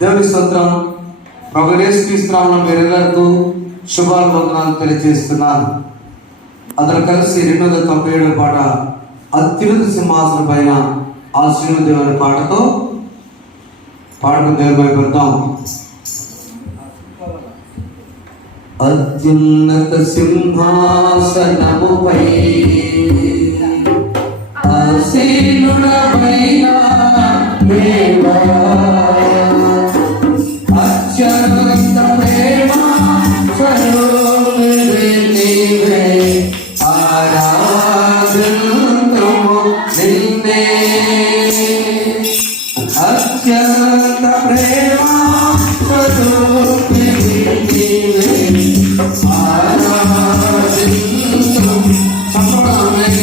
దేవుని స్తోత్రం. ప్రభువైన యేసుక్రీస్తు నామమున మీరందరికీ శుభాలు వందనాలు తెలియజేస్తున్నాను. అందరూ కలిసి 297 పాట అత్యున్నత సింహాసనం పైన ఆశీర్వదేవుని పాటతో పాటకు దేవుని పెడతాం. అత్యున్నత సింహాసనముపై ఆసీనుడవైన దేవా, అత్యంత ప్రేమ స్వరూపిణి నీవే, ఆరాధింతుము నిన్నే. అత్యంత ప్రేమ స్వరూపిణి నీవే, ఆరాధింతుము సంప్రదాయమే.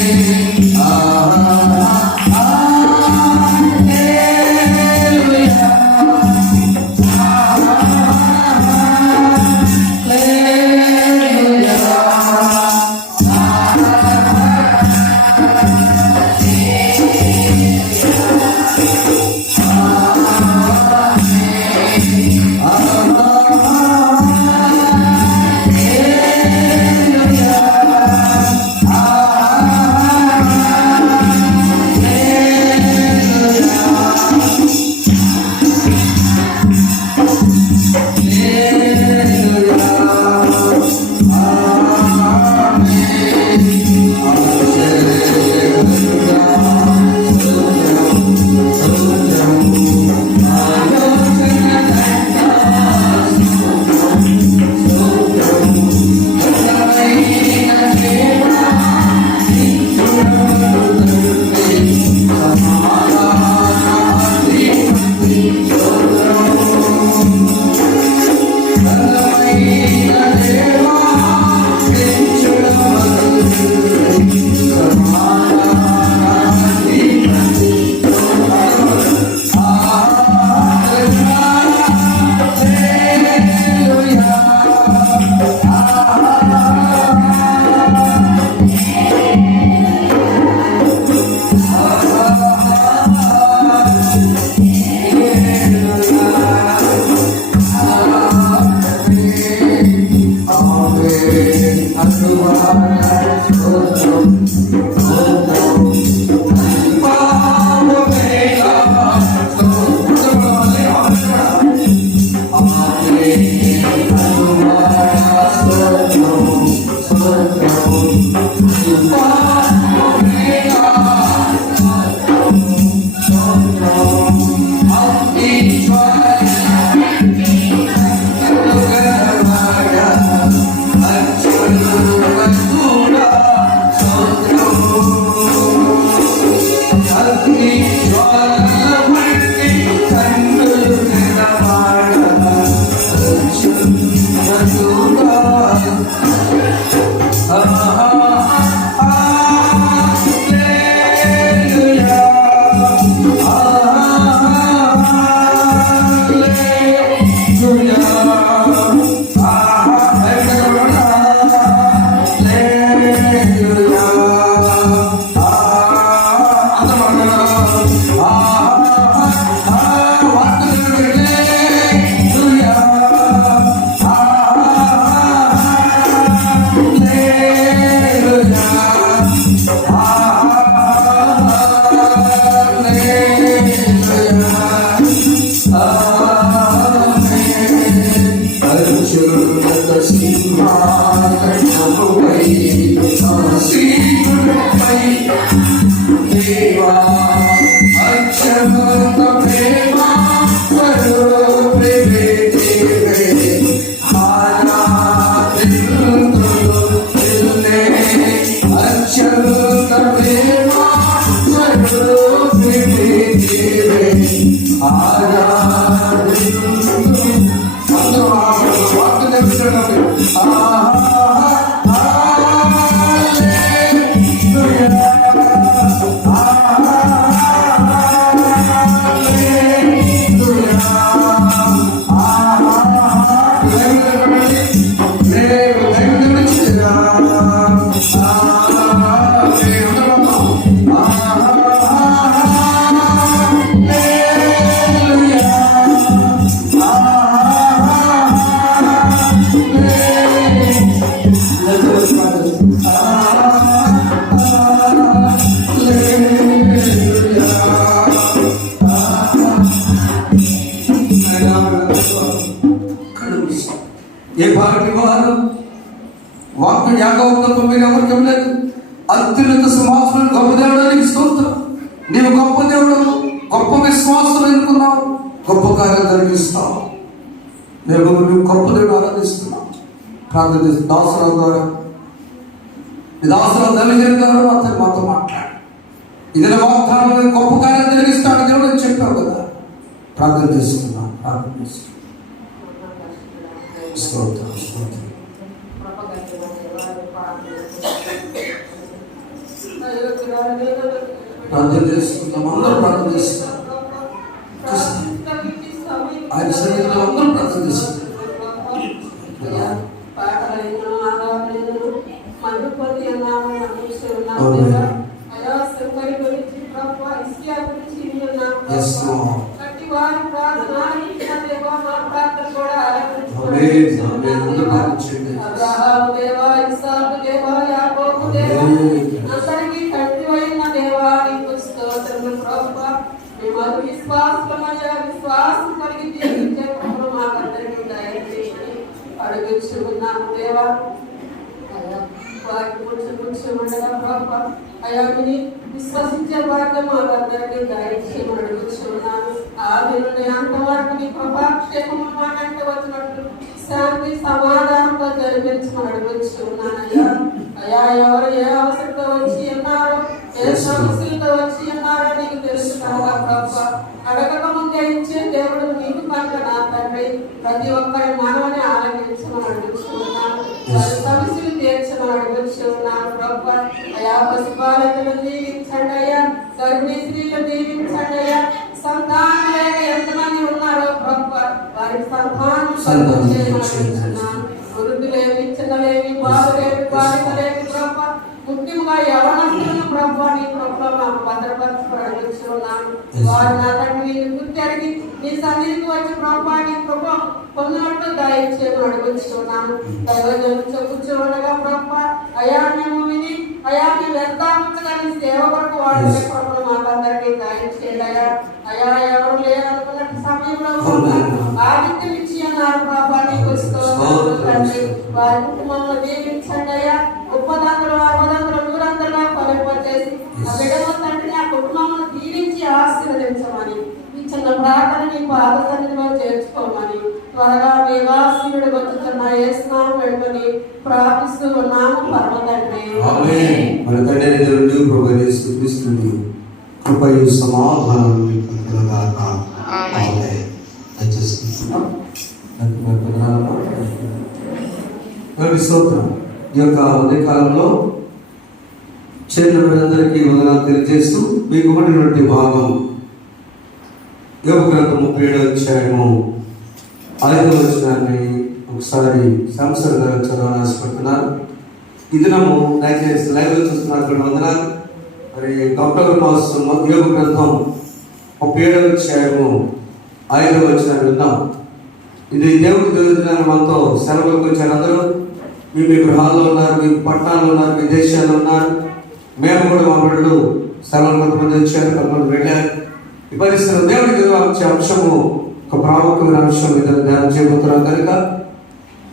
ఏ పార్టీ వారు వాక్యం యాకోబు తప్ప మీరు ఎవరికి ఇవ్వలేదు. అత్యున్నత సింహాసనం గొప్ప దేవుడానికి స్తోత్రం. నీవు గొప్ప దేవుడు, గొప్ప విశ్వాసం ఎన్నుకున్నావు, గొప్ప కార్యాలు జరిగిస్తావు. మేము నువ్వు గొప్ప దేవుడు ఆరాధిస్తున్నాం. ప్రార్థన చేసి దాసరావు ద్వారా, ఈ దాసరావు దళితుల ద్వారా మాతో మాట్లాడు. ఇదే వాగ్దానం గొప్ప కార్యాలు జరిగిస్తాడు దేవుడు అని చెప్పావు కదా. ప్రార్థన చేస్తున్నాం. ప్రార్థన చేస్తున్నాం. స్తోత్రం స్తోత్రం. ప్రార్థన చేసుకుందాం. అందరూ ప్రార్థన చేస్తున్నాం. ఆయన సన్నిధిలో అందరూ ప్రార్థన చేస్తున్నాం. విశ్వాసం కలిగి జీవించే కృపను మాకందరికీ దయచేయమని అడుగుచున్నాము దేవా. అయ్యా విని విశ్వసించే భాగ్యం మాకందరికీ దయచేయమని అడుగుచున్నాను. ఆది నుండి అంతవరకు నీ కృపాక్షేమము మాకంట వచ్చినట్లు శాంతి సమాధానంతో జరిపించమని అడుగుచున్నానయ్యా. అయ్యా ఎవరు ఏ అవసరంతో వచ్చి ఉన్నారో, ఏ సమస్యలతో వచ్చి ఉన్నారో నీకు తెలుసు కదా ప్రభా. అడగక ముందే ఇచ్చే దేవుడు నీకు కనుక నా తండ్రి ప్రతి ఒక్కరి మనవని ఆలకించమని అడుగుతున్నాను. వారి సమస్యలు తీర్చమని అడుగుతున్నాను ప్రభా. అయా పసిబాలికలు దీవించండి అయ్యా. గర్భిణీ స్త్రీలు దీవించండి అయ్యా. సంతానం లేక ఎంతమంది ఉన్నారో ప్రభా వారికి సంతానం చేయమని వృద్ధులేవి, చిన్నలేవి, బాలులేవి, బాలికలేవి ప్రభా. ముఖ్యంగా యవనస్తులను ప్రభా నీ కృపలో మాకు భద్రపరచుకున్నాను. వారు నా తండ్రి గుర్తెరిగి నీ సన్నిధికి వచ్చి ప్రభా నీ కృప పొందినట్లు దయచేయమని అడుగుతున్నాను. దైవజనులు చెప్పుచూ ఉండగా ప్రభా అయా మేము విని అయా మేము వ్యర్థాపించగలిగిన సేవ కొరకు వాడే కృపను మాకందరికీ దయచేయండి అయ్యా. అయా ఎవరు లేరనుకున్న సమయంలో ఆదిత్యం ఇచ్చి అన్నారు ప్రభా నీకు తండ్రి. వారి కుటుంబంలో దీవించండి అయ్యా. 30 60 100 ఫలింపచేసి ఆ బిడ్డలో తండ్రి ఆ కుటుంబంలో దీవించి ఆశీర్వదించమని ఈ చిన్న ప్రార్థన నీ పాద సన్నిధిలో చేర్చుకోమని త్వరగా వేగాశీనుడు వచ్చుతున్న యేసునామం పెట్టుకొని ప్రార్థిస్తూ ఉన్నాము పరమ తండ్రి. ఆమేన్. మన తండ్రి దేవుడు ప్రభువైన యేసు క్రీస్తుని కృపయు సమాధానం కలుగుగాక. ఆమేన్. దయచేస్తున్నాం. స్తోత్రం. ఈ యొక్క ఉదయకాలంలో చేరిన వారందరికీ వందనాలు తెలియజేస్తూ మీకు ఇవ్వబడినటువంటి భాగం యోబు గ్రంథం 37వ అధ్యాయము 5వ వచనాన్ని ఒకసారి సంసర్ గారు చదవని ఆశపడుతున్నాను. ఈ దినము దయచేసి లైవ్ చూస్తున్నారు వందనాలు. మరి అక్టోబర్ మాసం యోబు గ్రంథం 37వ అధ్యాయము 5వ వచనాన్ని విన్నాం. ఇది దేవుడి దినాన్ని మనతో సెలవులకు వచ్చారు. అందరూ మీ గృహాల్లో ఉన్నారు, మీ పట్టణాల్లో ఉన్నారు, మీ దేశాల్లో ఉన్నారు. మేము కూడా మా బిడ్డలు సెలవులు కొంతమంది వచ్చారు, కొంతమంది వెళ్ళారు. ఈ పరిస్థితుల్లో దేవుడి వచ్చే అంశము ఒక ప్రాముఖ్యమైన అంశం ఇద్దరు ధ్యానం చేయబోతున్నాం కనుక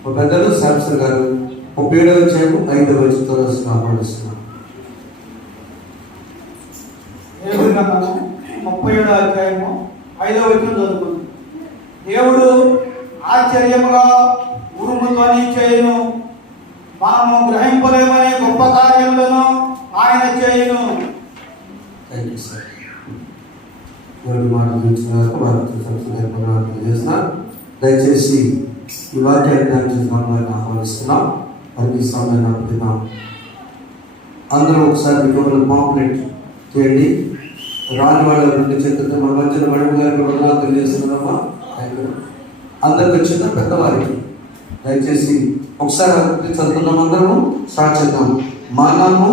ఒక పెద్దలు శాంసన్ గారు 37వ అధ్యాయము 5వ వచనంతో ఆహ్వానిస్తున్నాం. 37వ అధ్యాయము 5వ వచనం చదువుకుంది. దేవుడు ఆశ్చర్యముగా ఉరుము ధ్వని చేయును, మనము గ్రహింపలేమనే గొప్ప కార్యములను ఆయన చేయును. దయచేసి ఈ వాక్యాన్ని ఆహ్వానిస్తున్నాం. వారికి సమయాన్ని అడుగుతున్నాం. అందరూ ఒకసారి మీకు పాంప్లెట్ చేయండి. రాని వాళ్ళ రెండు చేతులతో మన మధ్యన మడుగు గారు కూడా తెలియజేస్తున్నామా. అందరికి వచ్చిన పెద్దవారికి దయచేసి ఒకసారి చదువుతున్నాం. అందరము స్టార్ట్ చేద్దాం. మనము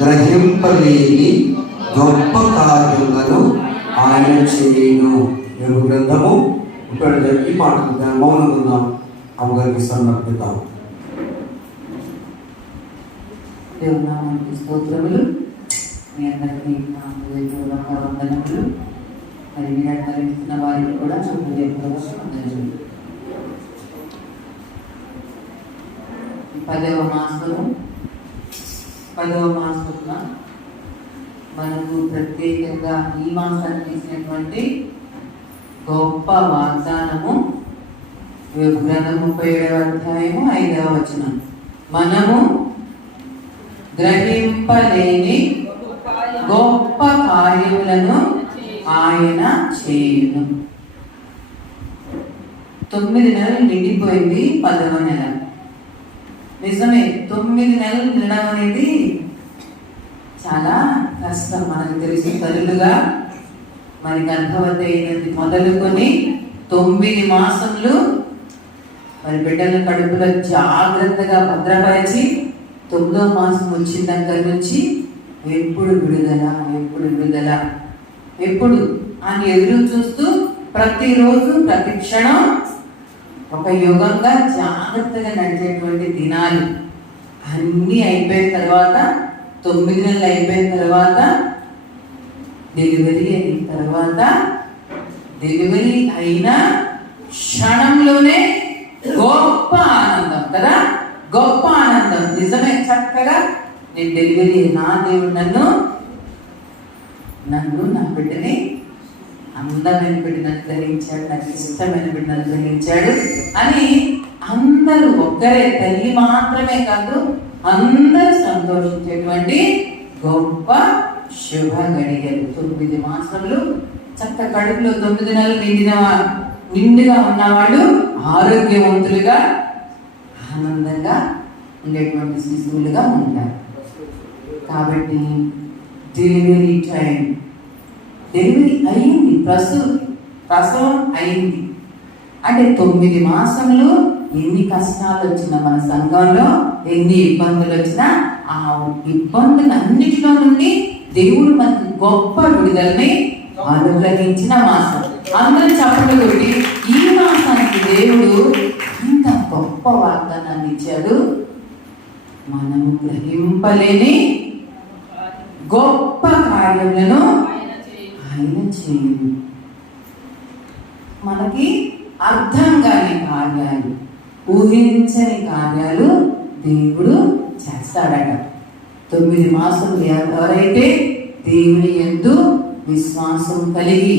గ్రహింపలేని గొప్ప కార్యములను ఆయన చేయును. యోబు గ్రంథము 37 ఈ మాటలు మౌనం ఉందాం. అమ్మగారికి సమర్పిద్దాం. దేవునామానికి స్తోత్రములు. మీ అందరికీ నా హృదయపూర్వక వందనములు. మరి మీరందరూ ఇస్తున్న వారికి కూడా నా హృదయపూర్వక వందనములు. 10వ మాసము 10వ మాసంలో మనకు ప్రత్యేకంగా ఈ మాసానికి ఇచ్చినటువంటి గొప్ప వాగ్దానము గ్రంథం 37వ అధ్యాయము 5వ వచనం. మనము గ్రహింపలేని గొప్ప కార్యములను ఆయన చేయును. 9 నెలలు నిండిపోయింది 10వ నెల. నిజమే, 9 నెలలు నిండడం అనేది చాలా కష్టం. మనకు తెలిసి తల్లులుగా మరి గర్భవతి అయినది మొదలుకొని 9 మాసములు మరి బిడ్డల కడుపులో జాగ్రత్తగా భద్రపరిచి 9వ మాసం వచ్చిన దగ్గర నుంచి ఎప్పుడు విడుదల ఎప్పుడు అని ఎదురు చూస్తూ ప్రతిరోజు ప్రతి క్షణం ఒక యుగంగా జాగ్రత్తగా నడిచేటువంటి దినాలు అన్నీ అయిపోయిన తర్వాత 9 నెలలు అయిపోయిన తర్వాత డెలివరీ అయిన తర్వాత డెలివరీ అయిన క్షణంలోనే గొప్ప ఆనందం కదా, గొప్ప ఆనందం. నిజమే, చక్కగా నేను డెలివరీ నా దేవుడు నన్ను నా బిడ్డని అందమైన బిడ్డను అనుగ్రహించాడు, నాకు ఇష్టమైన బిడ్డను అనుగ్రహించాడు అని అందరూ, ఒక్కరే తల్లి మాత్రమే కాదు అందరూ సంతోషించేటువంటి గొప్ప శుభ గడియలు. 9 మాసములు చక్క కడుపులో 9 నెలలు నిండుగా ఉన్నవాళ్ళు ఆరోగ్యవంతులుగా ఆనందంగా ఉండేటువంటి శిశువులుగా ఉంటారు. కాబట్టి డెలివరీ టైం, డెలివరీ అయింది, ప్రసవం అయింది అంటే 9 మాసములు ఎన్ని కష్టాలు వచ్చినా మన సంఘంలో ఎన్ని ఇబ్బందులు వచ్చినా ఆ ఇబ్బందులన్నిటిలో నుండి దేవుడు మనకు గొప్ప విడుదలని అనుగ్రహించిన మాసం. అందరూ చెప్పలు కొట్టి ఈ మాసానికి దేవుడు ఇంత గొప్ప వాగ్దానాన్ని ఇచ్చాడు. మనము గ్రహింపలేని గొప్ప కార్యములను ఆయన చేయును. మనకి అర్థం కాని కార్యాలు, ఊహించని కార్యాలు దేవుడు చేస్తాడట. 9 మాసములు ఎవరైతే దేవుని యందు విశ్వాసం కలిగి,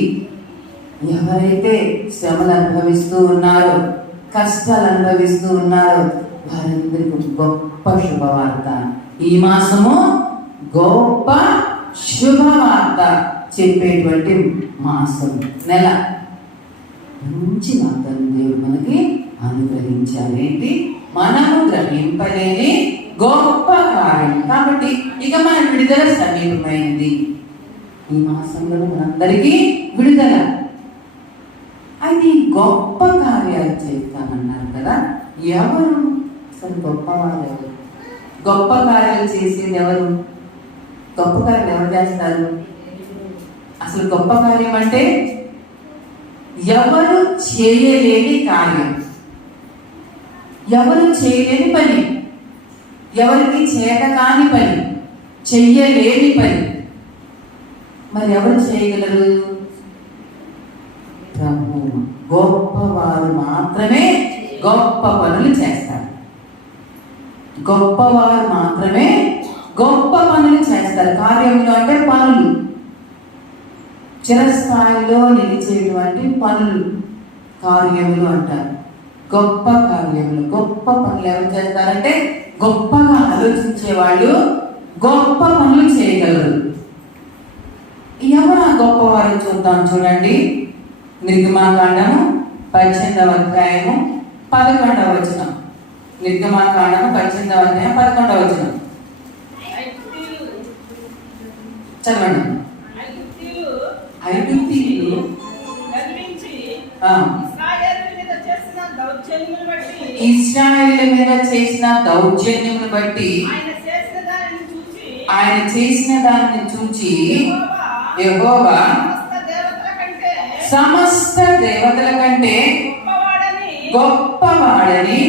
ఎవరైతే శ్రమలు అనుభవిస్తూ ఉన్నారో, కష్టాలు అనుభవిస్తూ ఉన్నారో వారందరికీ గొప్ప శుభవార్త. ఈ మాసము గొప్ప శుభవార్త చెప్పేటువంటి మాసం, నెల. మంచి వార్తను దేవుడు మనకి అనుగ్రహించాలి. ఏంటి? మనము గ్రహింపలేని గొప్ప కార్యం. కాబట్టి ఇక మన విడుదల సమీపమైంది. ఈ మాసంలో మనందరికీ విడుదల. అది గొప్ప కార్యాలు చేస్తామన్నారు కదా. ఎవరు అసలు గొప్పవారు? ఎవరు గొప్ప కార్యాలు చేసేది? ఎవరు గొప్ప కార్యాలు ఎవరు చేస్తారు? అసలు గొప్ప కార్యం అంటే ఎవరు చేయలేని కార్యం, ఎవరు చేయలేని పని, ఎవరికి చేత కాని పని, చెయ్యలేని పని. మరి ఎవరు చేయగలరు? ప్రభు. గొప్పవారు మాత్రమే గొప్ప పనులు చేస్తారు. గొప్పవారు మాత్రమే గొప్ప పనులు చేస్తారు. కార్యములు అంటే పనులు, చిరస్థాయిలో నిలిచేటువంటి పనులు కార్యములు అంటారు. గొప్ప కార్యములు, గొప్ప పనులు ఎవరు చేస్తారంటే గొప్పగా ఆలోచించే వాళ్ళు గొప్ప పనులు చేయగలరు. ఎవరు ఆ గొప్పవారు చూద్దాం. చూడండి, నిర్గమాకాండము 18వ అధ్యాయము 11వ వచనం. నిర్గమాకాండము 18వ అధ్యాయం 11వ వచనం చదవండి. ఐగుప్తీయులు ఇశ్రాయేలు మీద చేసిన దౌర్జన్యమును బట్టి ఆయన చేసిన దానిని చూచి యెహోవా సమస్త దేవతల కంటే గొప్పవాడని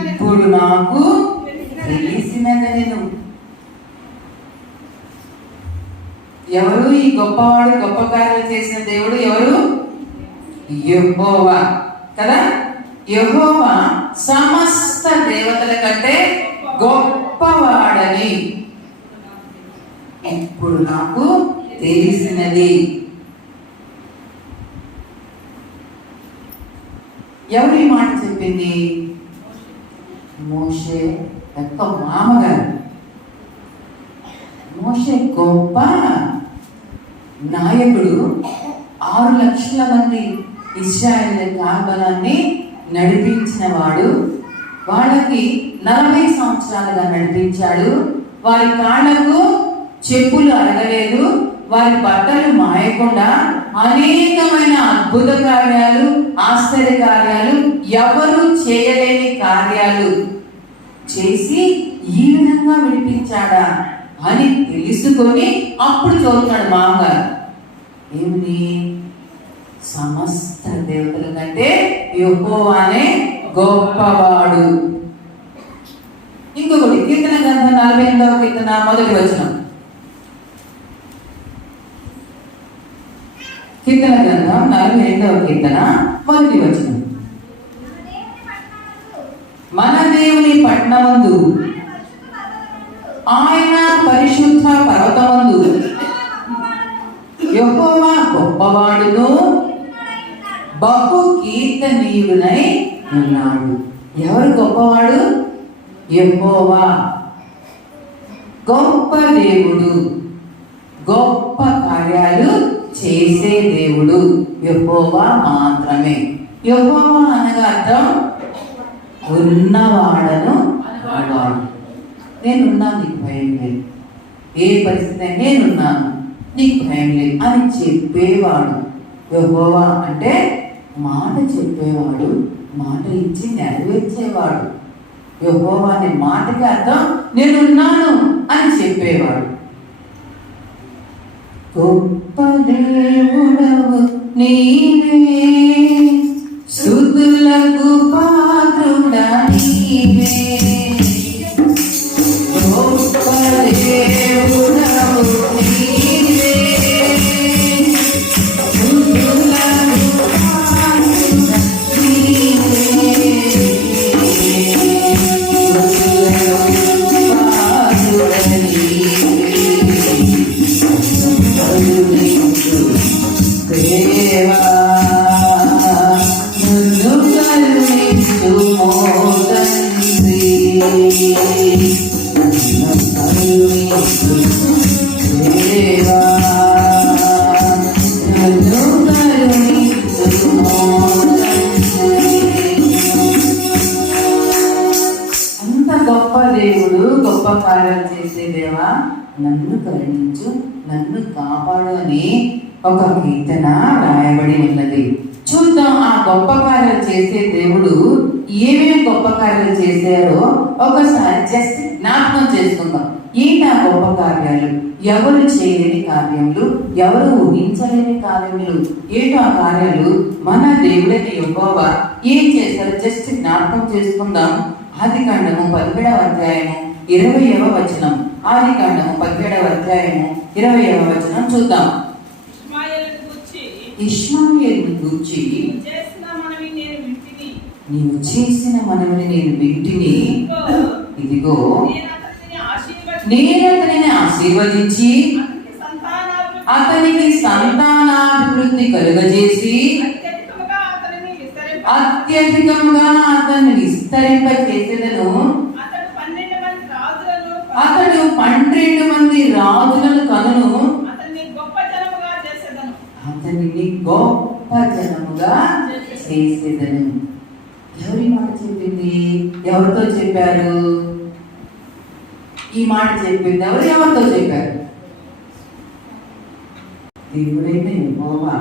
ఇప్పుడు నాకు తెలిసినదని. ఎవరు ఈ గొప్పవాడు? గొప్ప కార్యాలు చేసిన దేవుడు ఎవరు? యెహోవా కదా. యెహోవా సమస్త దేవతల కంటే గొప్పవాడని ఇప్పుడు నాకు తెలిసినది. ఎవరి మాట చెప్పింది? మోషే యొక్క మామగారు. మోషే గొప్ప నాయకుడు. 6 లక్షల మంది ఇశ్రాయేలు కాల్బలాన్ని నడిపించిన వాడు. వాళ్ళకి 40 సంవత్సరాలుగా నడిపించాడు. వారి కాళ్ళకు చెప్పులు అరగలేదు, వారి బట్టలు మాయకుండా అనేకమైన అద్భుత కార్యాలు, ఆశ్చర్య కార్యాలు, ఎవరు చేయలేని కార్యాలు చేసి ఈ విధంగా విడిపించాడా అని తెలుసుకొని అప్పుడు చదువుతాడు మామగారు. ఏమిటి? సమస్త దేవతల కంటే యెహోవానే గొప్పవాడు. ఇంకొకటి కీర్తన గ్రంథం 48వ కీర్తన 1వ వచనం. కీర్తన గ్రంథం 48వ కీర్తన 1వ వచనం. మన దేవుని పట్టణమందు ఆయన పరిశుద్ధ పర్వతమందు యెహోవా గొప్పవాడును బహు కీర్తనీయుడై ఉన్నాడు. ఎవరు గొప్పవాడు? యెహోవా. గొప్ప దేవుడు, గొప్ప కార్యాలు చేసే దేవుడు యెహోవా మాత్రమే. యెహోవా అనగా అర్థం ఉన్నవాడను అనవాడు. నేనున్నాను, నీకు భయం లేదు. ఏ పరిస్థితి నేనున్నాను, నీకు భయం లేదు అని చెప్పేవాడు. యెహోవా అంటే మాట చెప్పేవాడు, మాట ఇచ్చి నెరవేర్చేవాడు. యెహోవా అనే మాటకి అర్థం నేనున్నాను అని చెప్పేవాడు. గొప్ప దేవుడవు నీవే, స్తుతులకు పాత్రుడా నీవే. గొప్ప దేవుడవు నీవే, స్తుతులకు పాత్రుడా నీవే. స్తుతులకు పాత్రుడా నీవే. దేవా నన్ను కరుణించుమో తండ్రి, నన్ను కరుణించు దేవా, నన్ను కరుణించుమో తండ్రి. అంత గొప్ప దేవుడు, గొప్ప కార్యాలు చేసే దేవా నన్ను కరుణించు, నన్ను కాపాడు అని ఒక కీర్తన రాయబడి ఉన్నది. చూద్దాం ఆ గొప్ప కార్యాలు చేసే దేవుడు ఏమేమి గొప్ప కార్యాలు చేశారో ఒకసారి జస్ట్ జ్ఞాపకం చేసుకుందాం. ఏంటి ఆ గొప్ప కార్యాలు? ఎవరు చేయలేని కార్యములు, ఎవరు ఊహించలేని కార్యములు. ఏంటో ఆ కార్యాలు? మన దేవుడైన యెహోవా ఏం చేశారు జస్ట్ జ్ఞాపకం చేసుకుందాం. ఆదికాండము 17వ అధ్యాయము 20వ వచనం. ఆదికాండము 17వ అధ్యాయము 20వ వచనం చూద్దాం. ఇష్మాయేలును గూర్చి నీవు చేసిన మనవిని నేను వింటిని, ఇదిగో నేను అతనిని ఆశీర్వదించి అతనికి సంతానాభివృద్ధి కలుగజేసి అత్యధికంగా అతన్ని విస్తరింప చేసేదను. అతడు 12 మంది రాజులను కనును, అతనిని గొప్ప జనముగా చేసేదను. ఎవరి మాట చెప్పింది? ఎవరితో చెప్పారు? ఈ మాట చెప్పింది ఎవరు? ఎవరితో చెప్పారు? దేవుడైన యెహోవా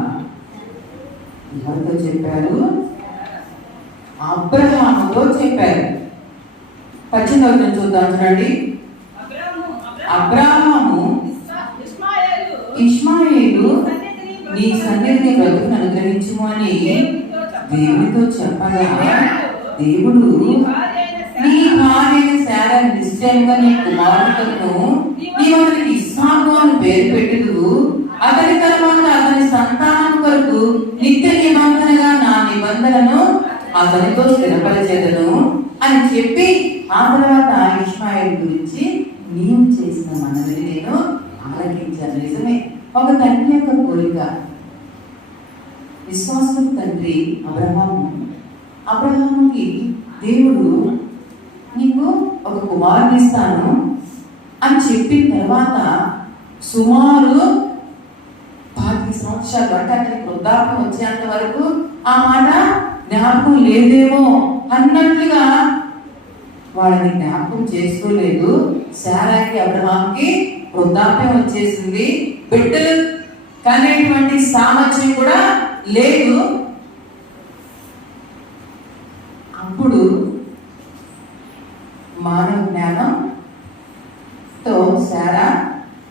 ఎవరితో చెప్పారు? అబ్రహాముతో చెప్పారు. 18వ వచనం చూద్దాం చూడండి. అబ్రహాము ఇష్మాయేలు నీ సన్నిధిని బ్రతుకును అనుగ్రహించుము అని దేవునితో చెప్పగా, దేవుడు నీ భార్యైన శారా నిశ్చయంగా నీ కుమారుడును నీవు అతనికి ఇస్సాకు అని పేరు పెట్టుదువు, అతని తరువాత అతని సంతానం కొరకు నిత్య నిబంధనగా నా నిబంధనను అతనితో స్థిరపరిచేదను అని చెప్పి ఆ తర్వాత ఇష్మాయేల్ గురించి నీవు చేసిన మనవిని నేను ఆలకించాను. నిజమే, ఒక తండ్రి యొక్క కోరిక. విశ్వాసం తండ్రి అబ్రహాముకి దేవుడు నీకు ఒక కుమారుని ఇస్తాను అని చెప్పిన తర్వాత సుమారు 10 సంవత్సరాలు అంటే అతనికి వృద్ధాప్యం వచ్చేంత వరకు ఆ మాట జ్ఞాపకం లేదేమో అన్నట్లుగా వాళ్ళని జ్ఞాపకం చేసుకోలేదు. శారాకి అబ్రహాంకి వృద్ధాప్యం వచ్చేసింది, బిడ్డలు కనేటువంటి సామర్థ్యం కూడా లేదు. అప్పుడు మానవ జ్ఞానంతో శారా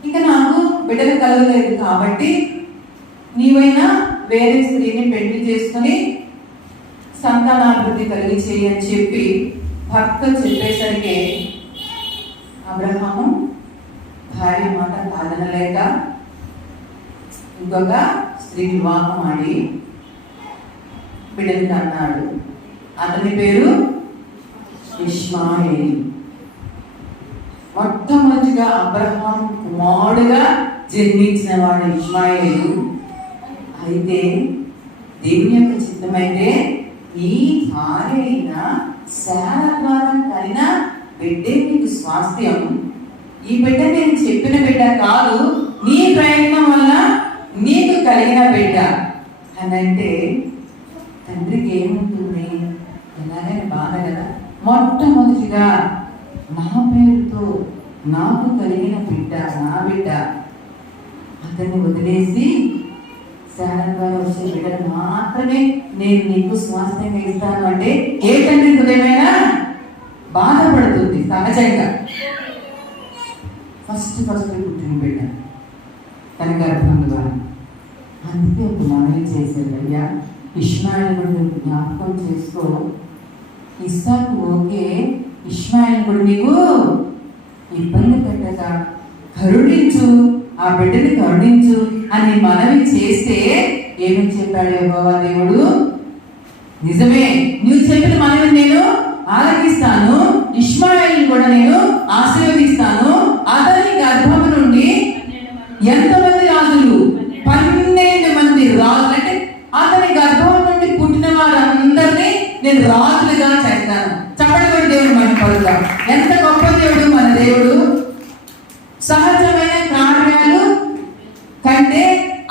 ఇక నాకు బిడ్డలు కలగలేదు కాబట్టి నీవైనా వేరే స్త్రీని పెళ్లి చేసుకుని సంతానాభివృద్ధి కలిగి చేయని చెప్పి భర్త చెప్పేసరికి అబ్రహాము భార్య మాట కాదనలేక ఇంకొక స్త్రీ వివాహం ఆడి బిడ్డని కన్నాడు. అతని పేరు ఇష్మాయేలు. మొట్టమొదటిగా అబ్రహాం కుమారుడుగా జన్మించిన వాడు ఇష్మాయేలు. అయితే దేవుని యొక్క చిత్తమైతే ఈ భార్య అయిన శారా ద్వారా కలిగిన బిడ్డే నీకు స్వాస్థ్యం. ఈ బిడ్డ నేను చెప్పిన బిడ్డ కాదు, నీ ప్రయత్నం వల్ల నీకు కలిగిన బిడ్డ అని అంటే తండ్రికి ఏముంటుంది? ఎలాగైనా బాధ కదా. మొట్టమొదటిగా నా పేరుతో నాకు కలిగిన బిడ్డ, నా బిడ్డ, అతన్ని వదిలేసి శారా ద్వారా వచ్చే బిడ్డను మాత్రమే నేను నీకు స్వాస్థ్యంగా ఇస్తాను అంటే ఏ తండ్రి హృదయమైనా బాధపడుతుంది సహజంగా. ఫస్ట్ పుట్టిన బిడ్డ తన గర్భం ద్వారా. అందుకే ఒక మనవి చేశాడు, అయ్యా ఇష్మాయేలు కూడా జ్ఞాపకం చేసుకో. ఇస్సాకు ఓకే, ఇష్మాయేలు కూడా నీకు ఇబ్బంది పెట్టక కరుణించు, ఆ బిడ్డని కరుణించు అని మనవి చేస్తే ఏమని చెప్పాడు యెహోవా దేవుడు? నిజమే, నువ్వు చెప్పిన మనవి నేను ఆలకిస్తాను, ఇష్మాయేలుని కూడా నేను ఆశీర్వదిస్తాను. అతని గర్భము నుండి ఎంతమంది రాజులు? 12 మంది రాజులు. అంటే అతని గర్భం నుండి పుట్టిన వారందరినీ నేను రాజులుగా చేస్తాను. చెప్పండి కూడా దేవుడు మహిమపడతాం. ఎంత గొప్ప దేవుడు మన దేవుడు. సహజమైన కార్యాలు కంటే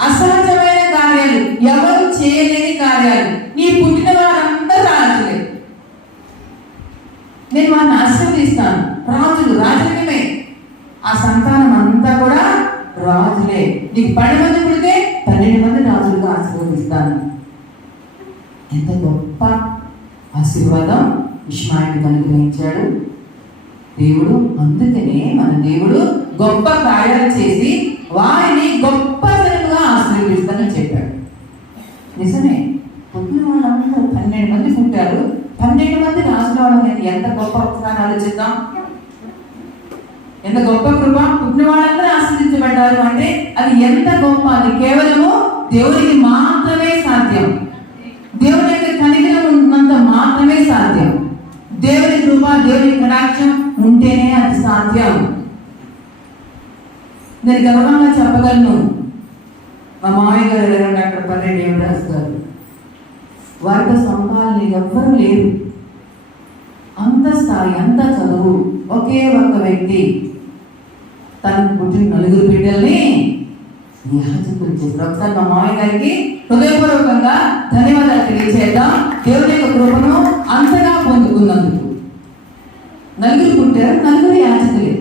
అసహజమైన కార్యాలు, ఎవరు చేయలేని కార్యాలు, నీ పుట్టిన వారందరూ రాజులే. నేను వారిని ఆశీర్వదిస్తాను. రాజులమే. ఆ సంతానం అంతా కూడా రాజులే. నీకు 10 మంది పుడితే 12 మంది రాజులుగా ఆశీర్వదిస్తాను. ఎంత గొప్ప ఆశీర్వాదం ఇష్మాయేలుకు అనుగ్రహించాడు దేవుడు. అందుకనే మన దేవుడు గొప్ప కార్యాలు చేసి వారిని గొప్ప జనముగా ఆశీర్వదిస్తానని చెప్పాడు. నిజమే, పుట్టిన వాళ్ళందరూ 12 మంది పుట్టారు. 12 మంది రాజుల వాళ్ళని ఎంత గొప్ప ఒకసారి ఆలోచిద్దాం. ఎంత గొప్ప కృప. పుట్టిన వాళ్ళందరూ ఆశీర్వదించబడ్డారు అంటే అది ఎంత గొప్ప. అది కేవలము దేవునికి మాత్రమే సాధ్యం. దేవుని యొక్క కనికరం ఉన్నంత మాత్రమే సాధ్యం. దేవుని కృప, దేవుని కటాక్షం ఉంటేనే అది సాధ్యం. నేను గర్వంగా చెప్పగలను, మా మామయ్య గారు డాక్టర్ పర్రెడ్డి దేవదాస్ గారు, వారితో సంపాదన ఎవ్వరూ లేరు. అంత స్థాయి, అంత చదువు, ఒకే ఒక్క వ్యక్తి తనకు పుట్టిన 4 బిడ్డల్ని యాజకులు చేస్తారు. ఒకసారి మా మామయ్య గారికి హృదయపూర్వకంగా ధన్యవాదాలు తెలియజేద్దాం. దేవుని యొక్క కృపను అంతగా పొందుకున్నందుకు. 4 పుట్టారు, 4 యాజకులే.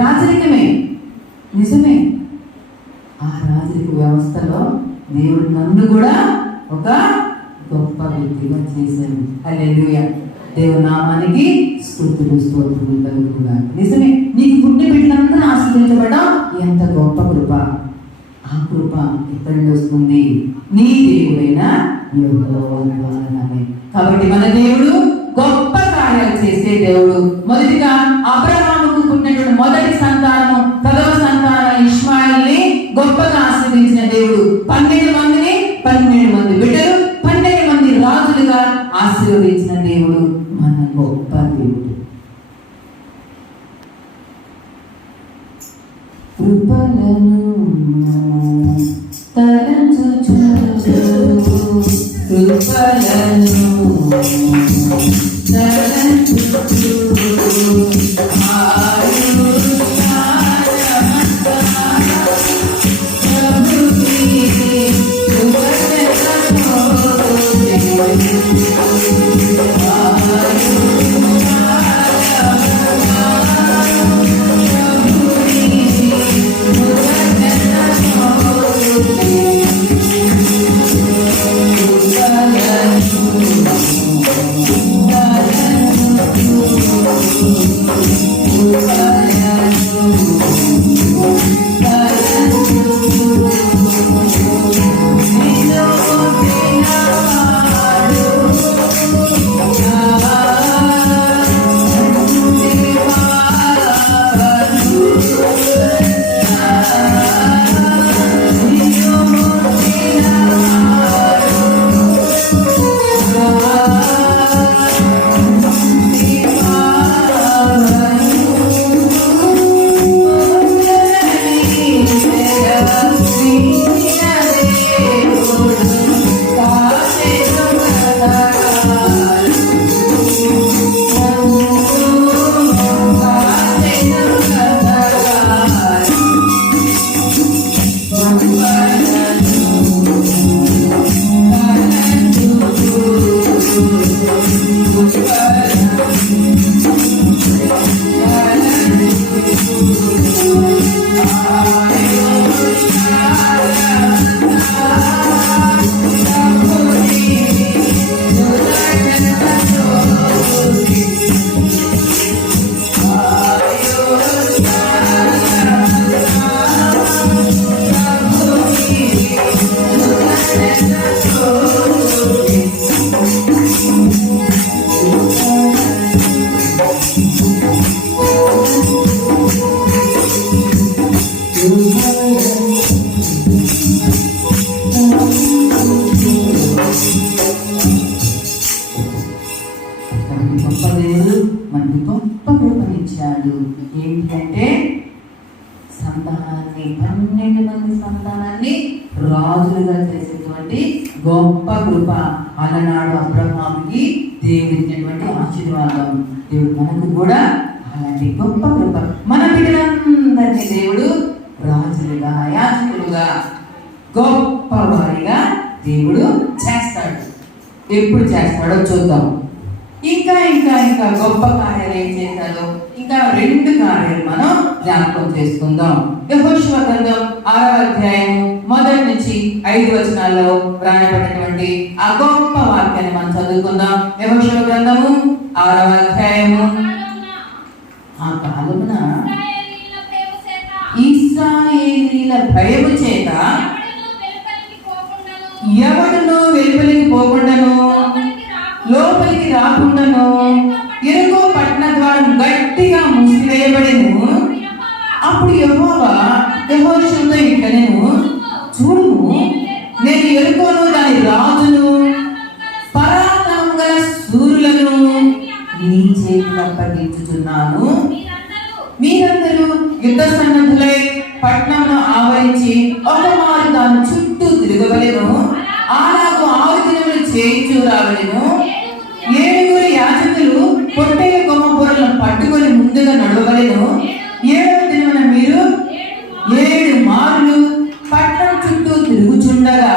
రాజరికమే, నిజమే. ఆ రాజరిక వ్యవస్థలో దేవుడు నన్ను కూడా ఒక గొప్ప వ్యక్తిగా చేశాడు. హల్లెలూయా. దేవుని నామానికి స్తుతులు స్తోత్రములు కలుగుగా. నిజమే, నీకు పుట్టిన బిడ్డలందరూ ఆశీర్వదించబడ్డా ఎంత గొప్ప కృప. ఆ కృప ఎక్కడి నుండి వస్తుంది? నీ దేవుడైన యెహోవా. కాబట్టి మన దేవుడు గొప్ప కార్యాలు చేసే దేవుడు. మొదటిగా అబ్రహాముకు పుట్టినటువంటి మొదటి సంతానము, 10వ సంతానం ఇష్మాయేలుని గొప్పగా ఆశీర్వదించిన దేవుడు. 12 మందిని 12 మంది బిడ్డలు, 12 మంది రాజులుగా ఆశీర్వదించిన దేవుడు మన గొప్ప దేవుడు. కృపలను తలంచుచుండు కృపలను గొప్ప దేవుడు మనకి గొప్ప కృపనిచ్చాడు. ఏంటంటే సంతానాన్ని 12 మంది సంతానాన్ని రాజులుగా చేసేటువంటి గొప్ప కృప. అలనాడు అబ్రహాముకి దేవుడు ఇచ్చినటువంటి ఆశీర్వాదం. దేవుడు మనకు కూడా అలాంటి గొప్ప కృప. మన బిడ్డలందరినీ దేవుడు రాజులుగా యాజకులుగా గొప్పవారిగా దేవుడు చేస్తాడు. ఎప్పుడు చేస్తాడో చూద్దాం. ఇంకా ఇంకా ఇంకా గొప్ప కార్యాలు ఏం చేశాడో ఇంకా 2 కార్యాలు మనం జ్ఞాపకం చేసుకుందాం. యెహోషువ గ్రంథం 6వ అధ్యాయం 1 నుంచి 5 వచనాల్లో రాయబడినటువంటి ఆ గొప్ప వాక్యాన్ని మనం చదువుకుందాం. యెహోషువ గ్రంథము 6వ అధ్యాయము. ఆ కాలమున ఇశ్రాయేలీయుల భయము చేత ఎవడును వెలుపలికి పోకుండాను లోపలికి రాకుండాను ఎరుకో పట్టణ ద్వారం గట్టిగా మూసివేయబడెను. అప్పుడు యెహోవా యెహోషువతో ఇట్లనెను, చూడుము, నేను ఎరుకోను దాని రాజును పరాక్రమం గల శూరులను నీ చేతికి అప్పగించుచున్నాను. మీరందరూ యుద్ధ సన్నద్ధులై పట్టణంను ఆవరించి ఒక మారు దాని చుట్టూ తిరగవలెను. అలాగూ 6 దినములు చేయించు రావలెను. 7 యాజకులు పొట్టేల కొమ్మ బూరలను పట్టుకొని ముందుగా నడవవలెను. 7వ దినమున మీరు 7 మార్లు పట్టణం చుట్టూ తిరుగుచుండగా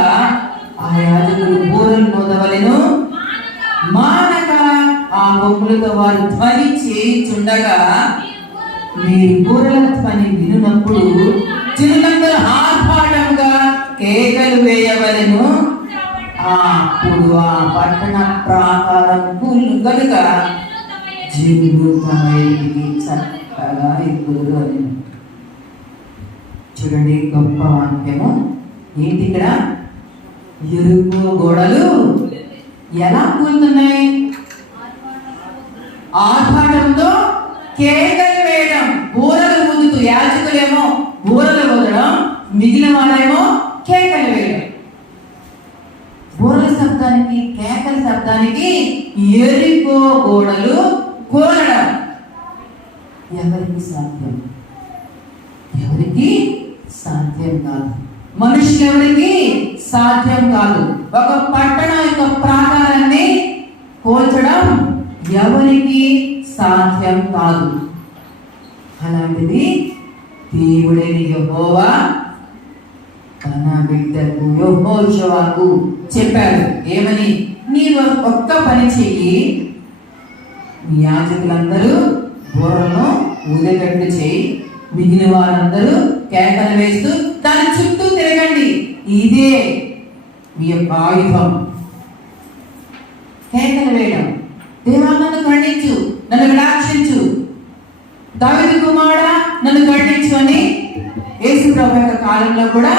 ఆ యాజకులు బూరలు మోదవలెను. మానక ఆ కొమ్ములతో వారు ధ్వని చేయుచుండగా మీరు బూరల ధ్వని వినున్నప్పుడు జనులందరూ ఆర్భాటంగా కేకలు వేయవలెను. అప్పుడు ఆ పట్టణ ప్రాకారం కూలు కనుక జీవులు తమ ఇంటికి చక్కగా ఎక్కువ. చూడండి గొప్ప వాక్యము ఏంటి ఇక్కడ? ఎరుపు గోడలు ఎలా కూలుతున్నాయి? ఆర్భాటంతో కేకలు వేయడం, బూరలు ఊదుతూ. యాజకులేమో బూరలు ఊదడం, మిగిలిన వాళ్ళేమో కేకలు వేయడం. బూరల శబ్దానికి కేకల శబ్దానికి ఎరికో గోడలు కూలడం ఎవరికి సాధ్యం? ఎవరికి సాధ్యం కాదు. మనుషులెవరికి సాధ్యం కాదు. ఒక పట్టణం యొక్క ప్రాకారాన్ని కూల్చడం ఎవరికి సాధ్యం కాదు. అలాంటిది దేవుడైన యెహోవా తన బిడ్డకు యెహోషువకు చెప్పాడు. ఏమని? నీవు ఒక్క పని చెయ్యి, మీ యాజకులందరూ బూరలను ఊదేటట్టు చేయి, మిగిలిన వారందరూ కేకలు వేస్తూ దాని చుట్టూ తిరగండి. ఇదే మీ యొక్క ఆయుధం. కేకలు వేయడం. దేవా నన్ను ఖండించు, నన్ను విడాక్షించు, దావీదు కుమారుడా నన్ను ఖండించు అని యేసు ప్రభు యొక్క కాలంలో కూడా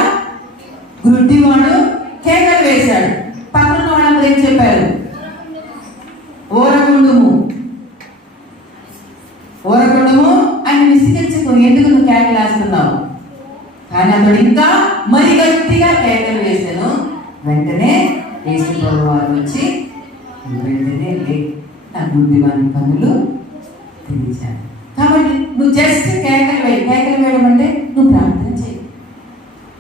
గుడ్డివాడు కేకలు వేశాడు. పక్కన వాళ్ళందరూ ఏం చెప్పారు? ఓరకుండుము అని విసిగించకు, ఎందుకు నువ్వు కేకలు వేస్తున్నావు? కానీ అతడు ఇంకా మరి గట్టిగా కేకలు వేశాను. వెంటనే యేసు ప్రభు వారు వచ్చి వెంటనే నా గుడ్డివాని కన్నులు తెరిచాను. కాబట్టి నువ్వు జస్ట్ కేకలు వేయడం అంటే నువ్వు ప్రార్థన చేయి.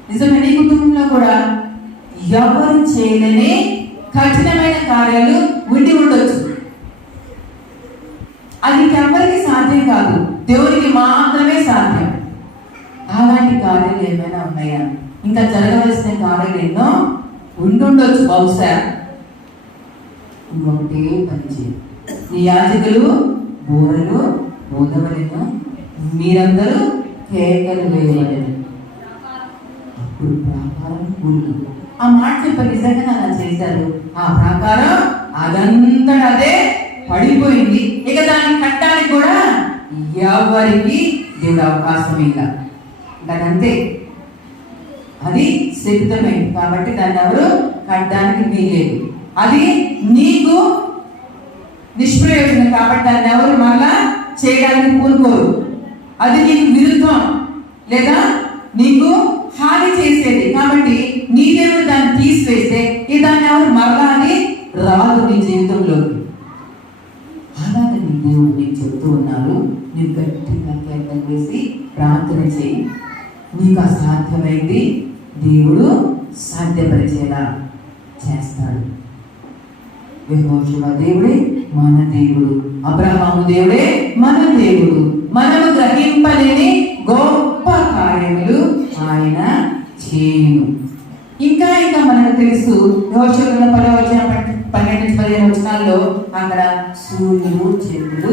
నిజమే, నీ కుటుంబంలో కూడా ఎవరు చేయలేని కఠినమైన కార్యాలు ఉండి ఉండొచ్చు. అది ఎవరికి సాధ్యం కాదు, దేవునికి మాత్రమే సాధ్యం. అలాంటి కార్యాలు ఏమైనా ఉన్నాయా? ఇంకా జరగవలసిన కార్యాలు ఎన్నో ఉండుండొచ్చు బహుశా. ఒకటే పని చేయి, నీ యాజకులు బూరలు ఊదవలెను, మీరందరూ కేకలు వేయవలెను, అప్పుడు ప్రాకారం కూలి. ఆ మాట చెప్ప నిజంగా అలా చేశారు. ఆ ప్రాకారం అదే పడిపోయింది. ఇక దాన్ని కట్టడానికి కూడా ఎవరికి దేవుడు అవకాశం ಇಲ್ಲ. అదంతే, అది శపితమైంది కాబట్టి దాన్ని ఎవరు కట్టడానికి వీలేదు. అది నీకు నిష్ప్రయోజనం కాబట్టి దాన్ని ఎవరు మళ్ళా చేయడానికి పూనుకోరు. అది నీకు విరుద్ధం లేదా నీకు హాని చేసేది కాబట్టి నీ దేవుడు దాన్ని తీసివేస్తే ఈ దాన్ని ఎవరు మరలా అని రాదు నీ జీవితంలోకి. అలాగే నీ దేవుడు నీకు చెప్తూ ఉన్నారు, నీకు గట్టిగా కేకలు వేసి ప్రార్థన చేయి. నీకు అసాధ్యమైంది దేవుడు సాధ్యపరిచేలా చేస్తాడు. యెహోషువ దేవుడే మన దేవుడు, అబ్రహాము దేవుడే మన దేవుడు. మనము గ్రహింపలేని గొప్ప కార్యములు ఆయన చేయును. ఇంకా మనకు తెలుసు, యెహోషువ 12-15 వచనాల్లో అక్కడ సూర్యుడు చంద్రుడు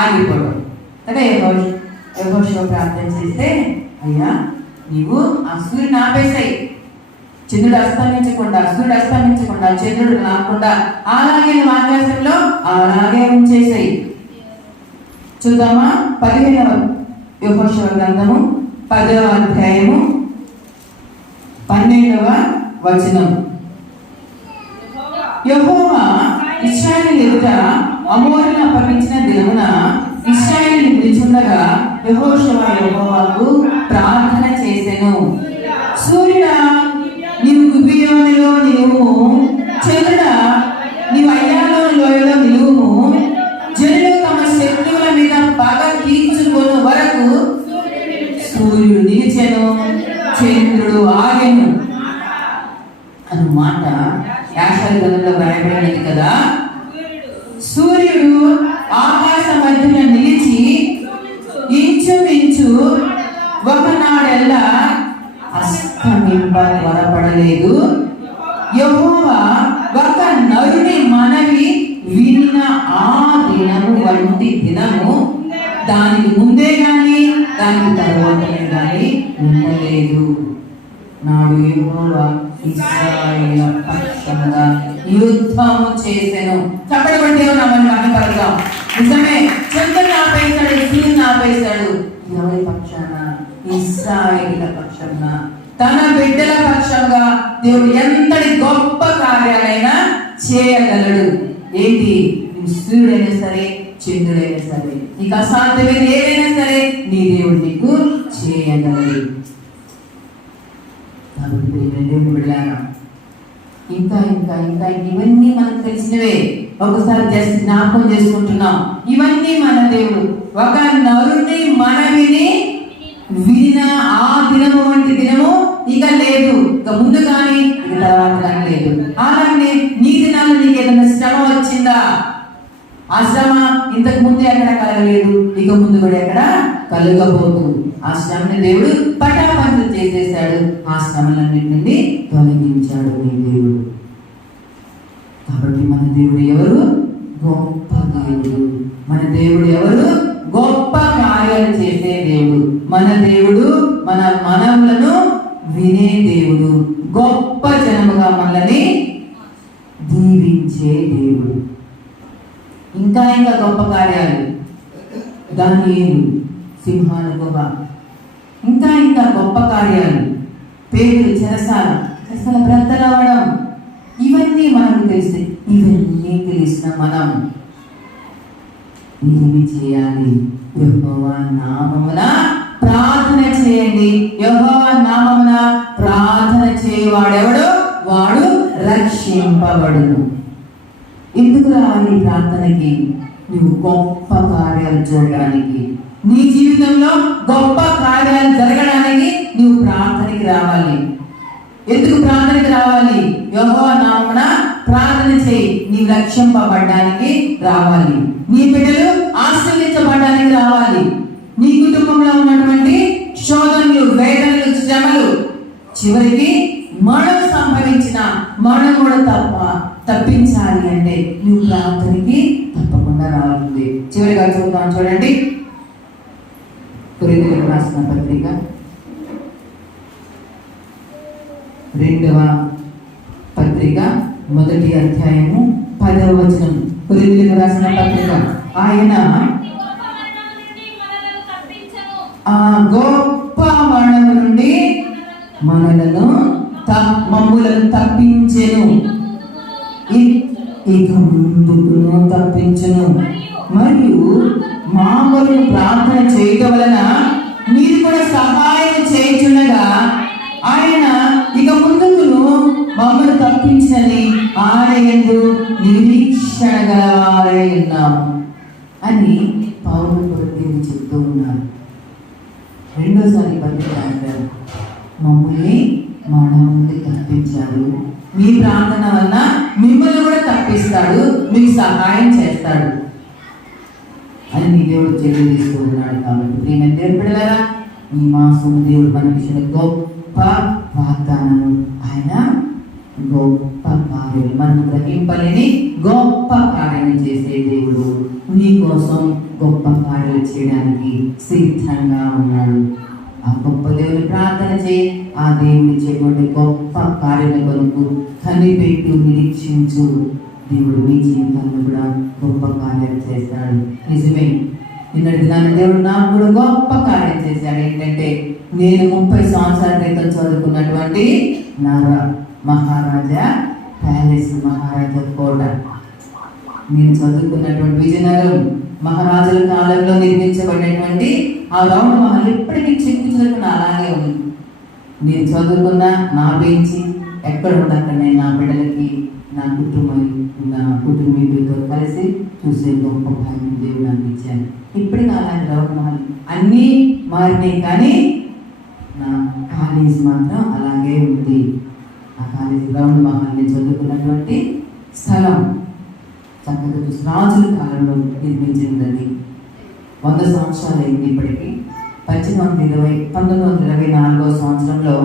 ఆగిపోవడం. అంటే యెహోషువ ప్రార్థన చేస్తే, అయ్యా నీవు ఆ సూర్యుని ఆపేసాయి, చంద్రుడు అస్తమించకుండా చంద్రుడు రాకుండా అలాగే ఆకాశంలో అలాగే ఉంచేసాయి. చూద్దామా 15వ యెహోషువ గ్రంథము 10వ అధ్యాయము 12వ వచనం. యెహోవా ఇశ్రాయేలు ఎదుట అమోరీయులను అప్పగించిన దినమున ఇశ్రాయేలు విడిచుండగా యెహోషువ యెహోవాకు ప్రార్థన చేసెను. సూర్యుడా నీవు గిబియోనులో నిలువుము, చంద్రుడా నీవు అయ్యాలోని లోయలో నిలువుము. జనులు తమ శత్రువుల మీద పగ తీర్చుకొను వరకు సూర్యుడు నిలిచెను, చంద్రుడు ఆగెను అన్నమాట యాషారు గ్రంథంలో వ్రాయబడినది కదా. సూర్యుడు ఆకాశ మధ్యన నిలిచి ఇంచుమించు ఒకనాడెల్లా అస్తమింప త్వరపడలేదు. యెహోవా ఒక నరుని మనవి విన్న ఆ దినము వంటి దినము దానికి ముందే గాని దానికి తర్వాతనే గాని ఉండలేదు. నాడు యెహోవా ఇశ్రాయేలు పక్షముగా యుద్ధము చేసెను. చెప్పబడి మనం కనపడదాం. నిజమే, చంద్రుని ఆపేశాడు, సూర్యుని ఆపేశాడు. ఎవరి పక్షాన? ఇశ్రాయేలుల పక్షాన, తన బిడ్డల పక్షంగా దేవుడు ఎంతటి గొప్ప కార్యాలైనా చేయగలడు. ఏంటి? సూర్యుడైనా సరే, చంద్రుడైనా సరే, నీకు అసాధ్యమైన ఏదైనా సరే నీ దేవుడు నీకు చేయగలడు. ఇంకా ఇవన్నీ మనకు తెలిసినవే. ఒకసారి జస్ట్ జ్ఞాపకం చేసుకుంటున్నాం. ఇవన్నీ మన దేవుడు ఒక నరుని మనవిని వినిన ఆ దినము వంటి దినము ఇక లేదు. ఇక ముందు కానీ ఇక తర్వాత కానీ లేదు. అలాగే నీ దినాలు నీకు ఏదైనా శ్రమ వచ్చిందా? ఆ శ్రమ ఇంతకు ముందు ఎక్కడ కలగలేదు, ఇక ముందు కూడా ఎక్కడ కలగబోదు. ఆ శ్రమని దేవుడు పటాపంచలు చేసేసాడు. ఆ శ్రమలన్నింటి నుండి తొలగించాడు నీ దేవుడు. కాబట్టి మన దేవుడు ఎవరు? గొప్ప దేవుడు. మన దేవుడు ఎవరు? గొప్ప కార్యాలు చేసే దేవుడు. మన దేవుడు మన మనవులను వినే దేవుడు. గొప్ప జనముగా మనల్ని దీవించే దేవుడు. ఇంకా ఇంకా గొప్ప కార్యాలు, దానియేలు సింహాల గుహ, ఇంకా ఇంకా గొప్ప కార్యాలు, పేదలు చెరసాల బ్రతలవడం, ఇవన్నీ మనకు తెలిసి, ఇవన్నీ తెలిసిన మనం ఏమి చేయాలి? యెహోవా నామమున ప్రార్థన చేయండి. యెహోవా నామమున ప్రార్థన చేయవాడెవడు? వాడు రక్షింపబడును. ఎందుకు రావాలి ప్రార్థనకి? నువ్వు గొప్ప కార్యాలు చూడడానికి, నీ జీవితంలో గొప్ప కార్యాలు జరగడానికి నువ్వు ప్రార్థనకి రావాలి. ఎందుకు ప్రార్థనకి రావాలి? యెహోవా నామమున ప్రార్థన చేయి. నీ రక్షింపబడడానికి రావాలి. నీ బిడ్డలు ఆశీర్వదించబడడానికి రావాలి. నీ కుటుంబంలో ఉన్నటువంటి శోధనలు, వేదనలు, శ్రమలు చివరికి మరణం సంభవించిన మరణం కూడా తప్పించాలి అంటే నువ్వు ప్రార్థనకి తప్పకుండా రావాలి. చివరిగా చూద్దాం, చూడండి. కొరింథీయులకు రాసిన పత్రిక 2వ పత్రిక 1వ అధ్యాయము 10వ వచనం. కొరింథీయులకు రాసిన పత్రిక, ఆయన ఆ గొప్ప మరణం నుండి మమ్ములను తప్పించెను, ఇక ముందుకును తప్పించెను. మరియు మా కొరకు ప్రార్థన చేయటం వలన మీరు కూడా సహాయం చేయుచుండగా ఆయన ఇక ముందుకును మమ్మల్ని తప్పించని ఆయన యందు నిరీక్షణ గలవారై ఉన్నాము అని పౌలు కొరింథీయులకు చెప్తూ ఉన్నారు. రెండోసారి పత్రిక రాశారు, మమ్మల్ని మరణం నుండి తప్పించాడు, మీ ప్రార్థన వల్ల మిమ్మల్ని కూడా తప్పిస్తాడు, మీకు సహాయం చేస్తాడు అని నీ దేవుడు తెలియజేస్తూ ఉన్నాడు. కాబట్టి ప్రియమైన దేవుని బిడ్డలారా, ఈ మాసం దేవుడు మనకిచ్చిన గొప్ప వాగ్దానము, ఆయన గొప్ప కార్యాలు, మనం గ్రహింపలేని గొప్ప కార్యాలు చేసే దేవుడు నీ కోసం గొప్ప కార్యాలు చేయడానికి సిద్ధంగా ఉన్నాడు. ఆ గొప్ప దేవుని ప్రార్థన చేయి. ఆ దేవుని చేటువంటి గొప్ప కార్యాల కొరకు కనిపెట్టు, నిరీక్షించు. దేవుడు మీ జీవితంలో కూడా గొప్ప కార్యాలు చేస్తాడు. నిజమే, నిన్నటి దినాన్ని దేవుడు నాకు కూడా గొప్ప కార్యం చేశాడు. ఏంటంటే, నేను 30 సంవత్సరాల క్రితం చదువుకున్నటువంటి మహారాజా ప్యాలెస్, మహారాజా కోట, నేను చదువుకున్నటువంటి విజయనగరం మహారాజుల కాలంలో నిర్మించబడినటువంటి ఆ రౌండ్ మహల్ ఇప్పటికీ చెక్కు చెక్కున అలాగే ఉంది. నేను చదువుకున్న నా బెంచి ఎక్కడ ఉంది అక్కడ నేను నా బిడ్డలకి, నా కుటుంబీకులతో కలిసి చూసే గొప్ప భాగ్యం దేవుడు నాకు ఇచ్చాను. ఇప్పటికీ అలాంటి రౌండ్ మహల్ అన్నీ మారినాయి, కానీ నా కాలేజ్ మాత్రం అలాగే ఉంది. ఆ కాలేజ్ రౌండ్ మహల్ నేను చదువుకున్నటువంటి స్థలం చక్కగా చూసి రాజుల కాలంలో నిర్మించిందని 100 సంవత్సరాలు అయింది. ఇప్పటికీ 1924వ సంవత్సరంలో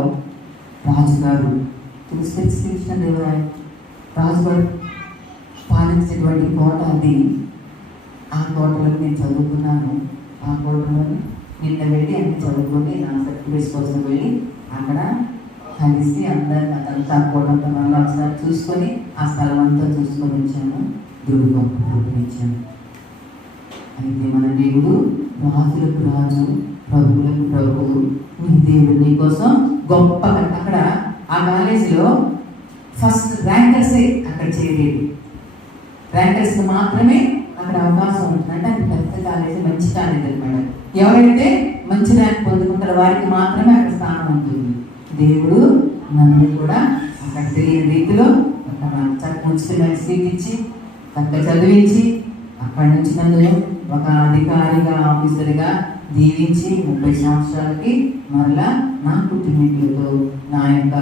రాజుగారు శ్రీకృష్ణదేవరాయ రాజుగారు పాలించినటువంటి కోట అది. ఆ కోటలో నేను చదువుకున్నాను. ఆ కోటలో నిన్న వెళ్ళి అన్ని చదువుకొని నా సర్టిఫికేట్స్ కోసం వెళ్ళి అక్కడ కలిసి అదంతా కోటంతా మళ్ళీ ఒకసారి చూసుకొని ఆ స్థలం అంతా చూసుకొని వచ్చాను. దేవుడు గొప్ప ఇచ్చాను. అయితే మన దేవుడు రాజులకు రాజు, ప్రభువులకు ప్రభువు. నీ దేవుడు నీ కోసం గొప్ప. అక్కడ ఆ కాలేజీలో ఫస్ట్ ర్యాంకర్సే అక్కడ చేరేది. ర్యాంకర్స్కి మాత్రమే అక్కడ అవకాశం ఉంటుంది. అంటే అది పెద్ద కాలేజీ, మంచి కాలేజీ అనమాట. ఎవరైతే మంచి ర్యాంక్ పొందుకుంటారో వారికి మాత్రమే అక్కడ స్థానం ఉంటుంది. దేవుడు నన్ను కూడా అక్కడ తెలియని రీతిలో అక్కడ చక్కగా సీట్ ఇచ్చి చక్కగా చదివించి అక్కడి నుంచి నన్ను ఒక అధికారిగా, ఆఫీసర్గా దీవించి 30 సంవత్సరాలకి మరలా నా కుటుంబీకులతో నా యొక్క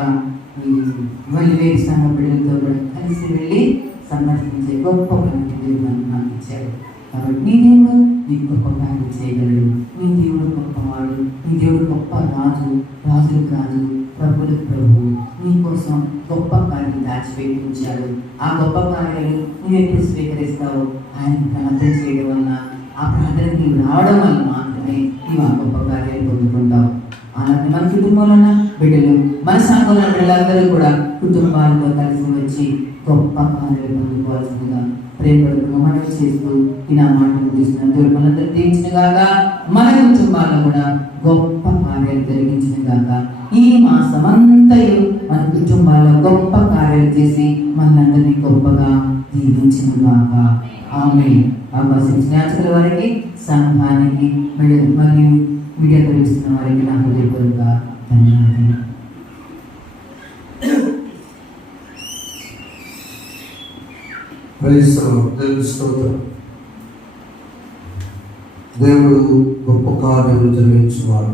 వల్లివేలు సంఘ బిడ్డలతో కూడా కలిసి వెళ్ళి సందర్శించే గొప్ప ప్రతి దేవుడు నాకు ఇచ్చాడు. కాబట్టి నీ దేవుడు నీకు గొప్ప కార్యం చేయగలడు. నీ దేవుడు గొప్పవాడు. నీ దేవుడు గొప్ప రాజు, రాజులకు రాజు, ప్రభులకు ప్రభు. నీ కోసం గొప్ప కార్యం దాచిపెట్టి ఉంచాడు. ఆ గొప్ప కార్యాలు నువ్వు ఎప్పుడు స్వీకరిస్తావు? ఆయనకు ప్రార్థన చేయడం వలన, ఆ ప్రార్థనకి నీవు రావడం వల్ల మాత్రమే నీవు ఆ గొప్ప కార్యాలు పొందుకుంటావు. అలాగే మన కుటుంబంలో బిడ్డలు, మన సంఘంలో బిడ్డలందరూ కూడా కుటుంబాలతో కలిసి వచ్చి గొప్ప కార్యాలు పొందుకోవాల్సిందిగా ప్రేమపడుతూ మనం చేస్తూ ఈ నా మాటలు ముగిస్తున్న దేవుడు మనందరూ దీవించిన గాక. మన కుటుంబాల్లో కూడా గొప్ప కార్యాలు జరిగించిన గాక. ఈ మాసమంతయు మన కుటుంబాల్లో గొప్ప కార్యాలు చేసి మనందరినీ గొప్పగా దీవించిన గాక. ఆమేన్. అవకాశించిన యాచకుల వారికి, సంఘానికి మరియు మీడియా కలిగిస్తున్న వారికి నా హృదయపూర్వక ధన్యవాదాలు. దేవుడు గొప్ప కార్యములు జరిగించేవాడు.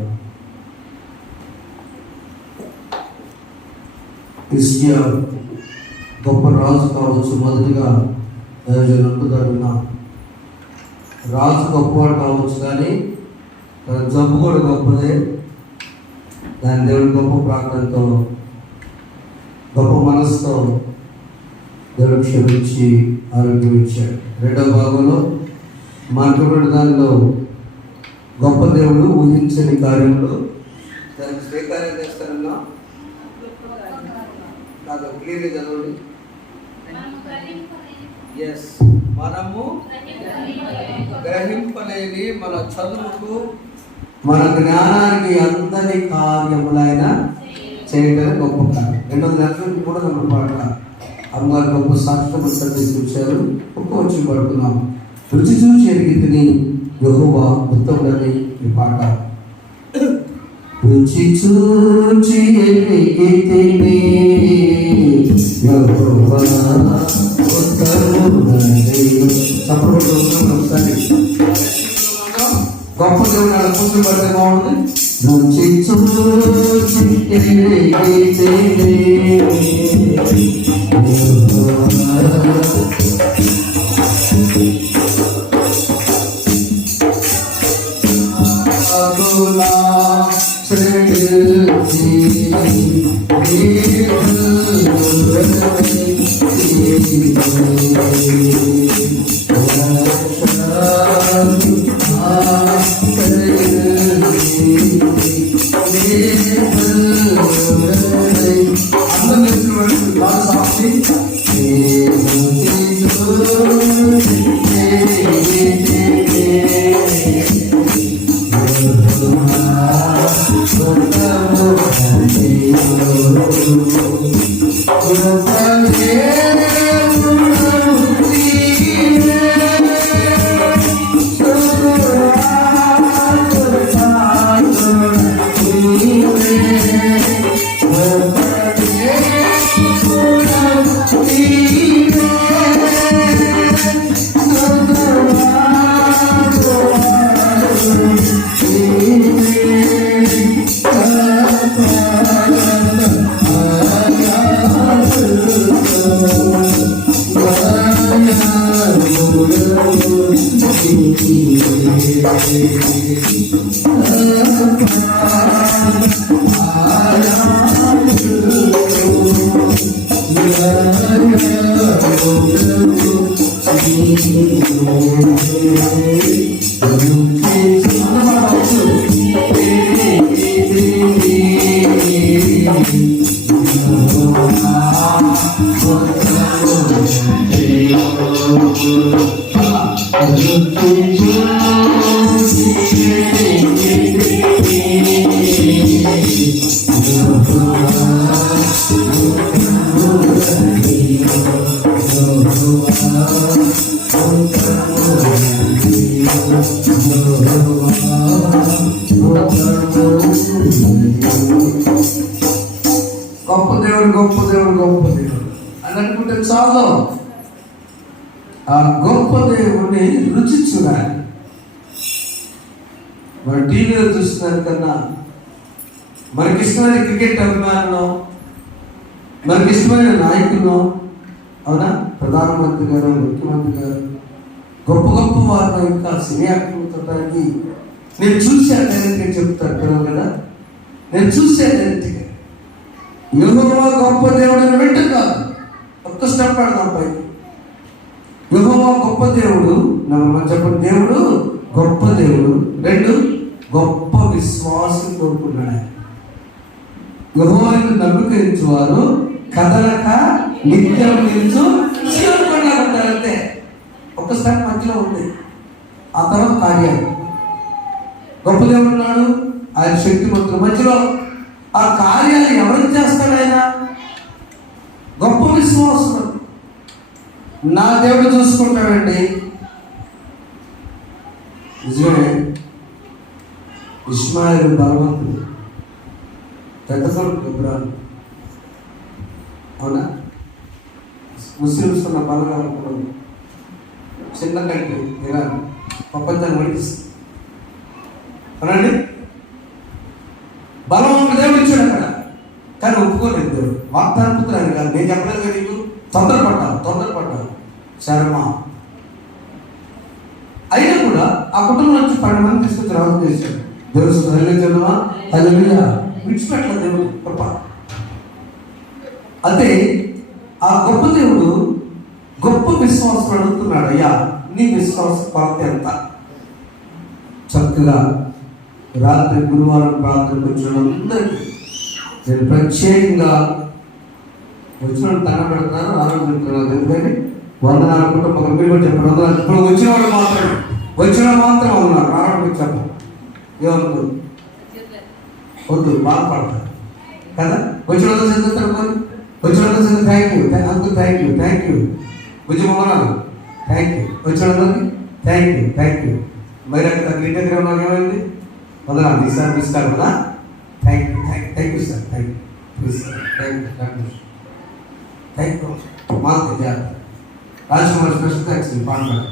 హిజ్కియా గొప్ప రాజు కావచ్చు. మొదటిగా దైవజనుడున్న రాజు గొప్పవాడు కావచ్చు, కానీ తన జబ్బు కూడా గొప్పదే. దాని దేవుడు గొప్ప ప్రార్థనతో, గొప్ప మనసుతో దేవుడు క్షమించి ఆరోగ్యం ఇచ్చాడు. రెండవ భాగంలో మాట్లాడే దానిలో గొప్ప దేవుడు ఊహించని కార్యంలో దానికి శ్రీకార్యం చేస్తారన్నా కాదు, క్లియర్గా చదవండి. ఎస్, మనము గ్రహింపలేని మన చదువుకు, మన జ్ఞానానికి అందని కార్యములైన చేయడం గొప్ప కార్యం. 2 నెంబర్ పాట అమ్మగారు గొప్ప సాక్ష్యం తీసుకొచ్చారు. వచ్చి పడుతున్నాం. రుచి చూచి ఎరిగితిని యెహోవా ఉత్తముడని ఈ పాట. రుచి చూచి ఎరిగితిని యెహోవా ఉత్తముడని. ఒకసారి గొప్ప దేవుడు అలా కూర్చొని పడితే బాగుంటుంది. రుచి చూచి ఎరిగితిని గొప్ప దేవుడు గొప్ప దేవుడు గొప్ప దేవుడు అని అనుకుంటే చాలు. ఆ గొప్ప దేవుడిని రుచి చూడాలి. మన టీవీలో చూస్తున్నదానికన్నా మనకిష్టమైన క్రికెట్ అభిమానులు, మనకిష్టమైన నాయకులు, అవునా, ప్రధానమంత్రి గారు, ముఖ్యమంత్రి గారు, గొప్ప గొప్ప వారిని, ఇంకా సినీ యాక్టర్లతో నేను చూసే డైరెక్ట్గా చెప్తాను పిల్లలు కదా, నేను చూసే డైరెక్ట్గా యెహోవా గొప్ప దేవుడు అని వింటూ కాదు. ఒక్క స్టెప్ పడదాం పైకి. యెహోవా గొప్ప దేవుడు, చెప్పండి, దేవుడు గొప్ప దేవుడు. 2, గొప్ప విశ్వాసం కోరుకున్నాడు. యెహోవాను నమ్మకించువారు కదలక నిత్యం నిలుచు సీయోను కొండలో ఉంటారంతే. ఒక్క స్టెప్ మధ్యలో ఉంది. ఆ తర్వాత కార్యాలు. గొప్ప దేవుడు ఉన్నాడు, ఆయన శక్తిమంతుడు. మధ్యలో ఆ కార్యాలు ఎవరు చేస్తాడు? ఆయన గొప్ప విశ్వాసం. నా దేవుడు చూసుకుంటాడండి. నిజమే, ఇష్మాయిల్ బలవంతుడు, పెద్ద కొడుకు ఇబ్రాహిం, అవునా, ముస్లిమ్స్ ఉన్న బలంగా అనుకున్నాను. చిన్న కంట్రీ ఇరాన్ ప్రపంచాన్ని నడిపిస్తుంది. అవునండి, బలం ఒక దేవుడు ఇచ్చాడు అక్కడ, కానీ ఒప్పుకోలేదు దేవుడు. వాగ్దానం పుత్రాన్ని కాదు, నేను చెప్పలేదు కదా నీకు, తొందరపడ్డాను శర్మ. అయినా కూడా ఆ కుటుంబం నుంచి 12 మంది తీసుకొచ్చి రాజు చేశాడు. దేవుడు హల్లెలూయా హల్లెలూయా విడిచిపెట్టలేదు దేవుడు గొప్ప. అంటే ఆ గొప్ప దేవుడు గొప్ప విశ్వాసం అడుగుతున్నాడు. అయ్యా, నీ విశ్వాస కొరత ఎంత? చక్కగా రాత్రి గురువారం ప్రార్థనకు వచ్చిన అందరికీ నేను ప్రత్యేకంగా వచ్చిన దండం పెడుతున్నాను, ఆలోచిస్తున్నాను. ఎందుకని వందనాలు కుటుంబం మీరు కూడా చెప్పండి. వందనాలు. ఇప్పుడు వచ్చిన మాత్రం ఉన్నారు, రావడం చెప్పండి. ఏమనుకో వద్దు, బాధపడతారు కదా. వచ్చిన చదువుతారు, వచ్చిన thank you uncle, thank you ఉద్యమన్నారు, థ్యాంక్ యూ వచ్చిన థ్యాంక్ యూ. మరి అక్కడ ఇంటి దగ్గర ఉన్నారు, ఏమైంది? వందనాలు ఈసారి మిస్ కాకుండా thank you sir, thank you మాకు రాజకుమారి స్పెషల్ థ్యాంక్స్ పాల్గొన్నారు.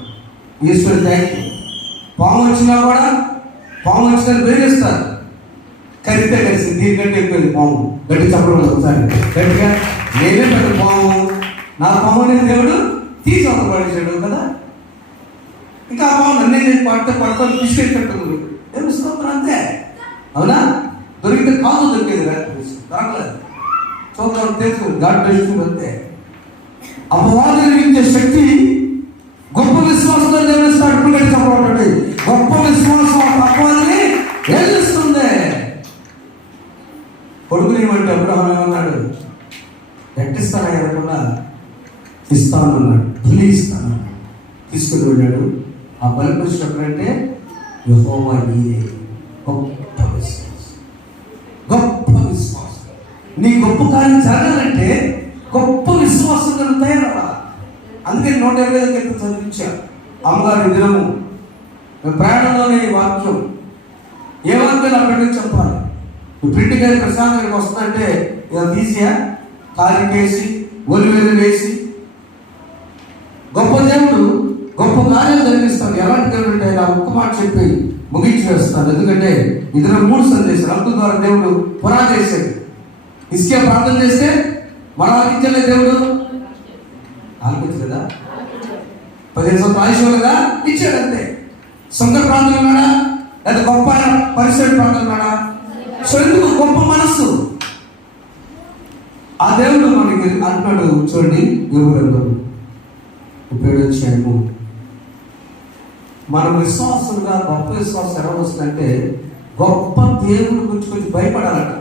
ఈశ్వరు థ్యాంక్ యూ. పాము వచ్చినా కూడా పాము వచ్చిన బెదిరిస్తారు, కలిస్తే కలిసి దీనికంటే ఎక్కువ పాము గట్టి చెప్పడం ఒకసారి గట్టిగా. నేనే పెద్ద పాము, నా పాము అనేది దేవుడు తీసి పడేసాడు కదా. ఇంకా ఆ పాము నన్నే పడతా తీసుకెళ్ళినట్టు తెలుస్తుంది అంతే. అవునా, దొరికితే కాదు, దొరికేది దొరకలేదు. చూద్దాం, తెలుసు గాడ్ తెలుస్తుంది అంతే. అపవాదం నిర్మించే శక్తి గొప్ప విశ్వాసంతో నిర్మిస్తాడు. చెప్పబడి గొప్ప విశ్వాసం అపవాదాన్ని నిర్మిస్తుంది. కొడుకుని ఏమంటే అబ్రహాం ఏమన్నాడు? ఎట్టిస్తాను ఎరకుండా ఇస్తాను అన్నాడు. బలి ఇస్తాను తీసుకుని వెళ్ళాడు. ఆ బలి వచ్చినప్పుడంటే యెహోవా నీయే. గొప్ప విశ్వాసం. నీ గొప్ప కార్యం జరగాలంటే గొప్ప విశ్వాసం తయారవ్వాలి. అందుకే 125 చదివించారు అమ్మగారి దినము ప్రయాణంలోనే ఈ వాక్యం. ఏ వాక్యం నా బిడ్డకు చెప్పాలి? ప్రింట్ గారి ప్రశాంత్ గారికి వస్తుందంటే ఇలా తీసియా కాలికేసి ఒలివేలు వేసి గొప్ప దేవుడు గొప్ప కార్యాలు జరిగిస్తాడు. ఎలాంటి దేవుడు అంటే ఆ ఒక్క మాట చెప్పి ముగించి వేస్తాడు. ఎందుకంటే ఇతర 3 సందేశాలు అంకు ద్వారా దేవుడు పురా చేశాడు. ఇసుకే ప్రార్థన చేస్తే మన ఆలోచించలే దేవుడు ఆలోచించలేదా? 15 సంవత్సరాలు ఆయుష్ కదా ఇచ్చాడు అంతే. సొంత ప్రాంతం ఉన్నాడా లేదా గొప్ప పరిసర ప్రాంతం ఉన్నాడా? సో ఎందుకు గొప్ప మనస్సు ఆ దేవుడు మనకి అంటున్నాడు. చూడండి, యోబు 37 మనం విశ్వాసంగా గొప్ప విశ్వాసం ఎలా వస్తుందంటే గొప్ప దేవుని గురించి కొంచెం భయపడాలట.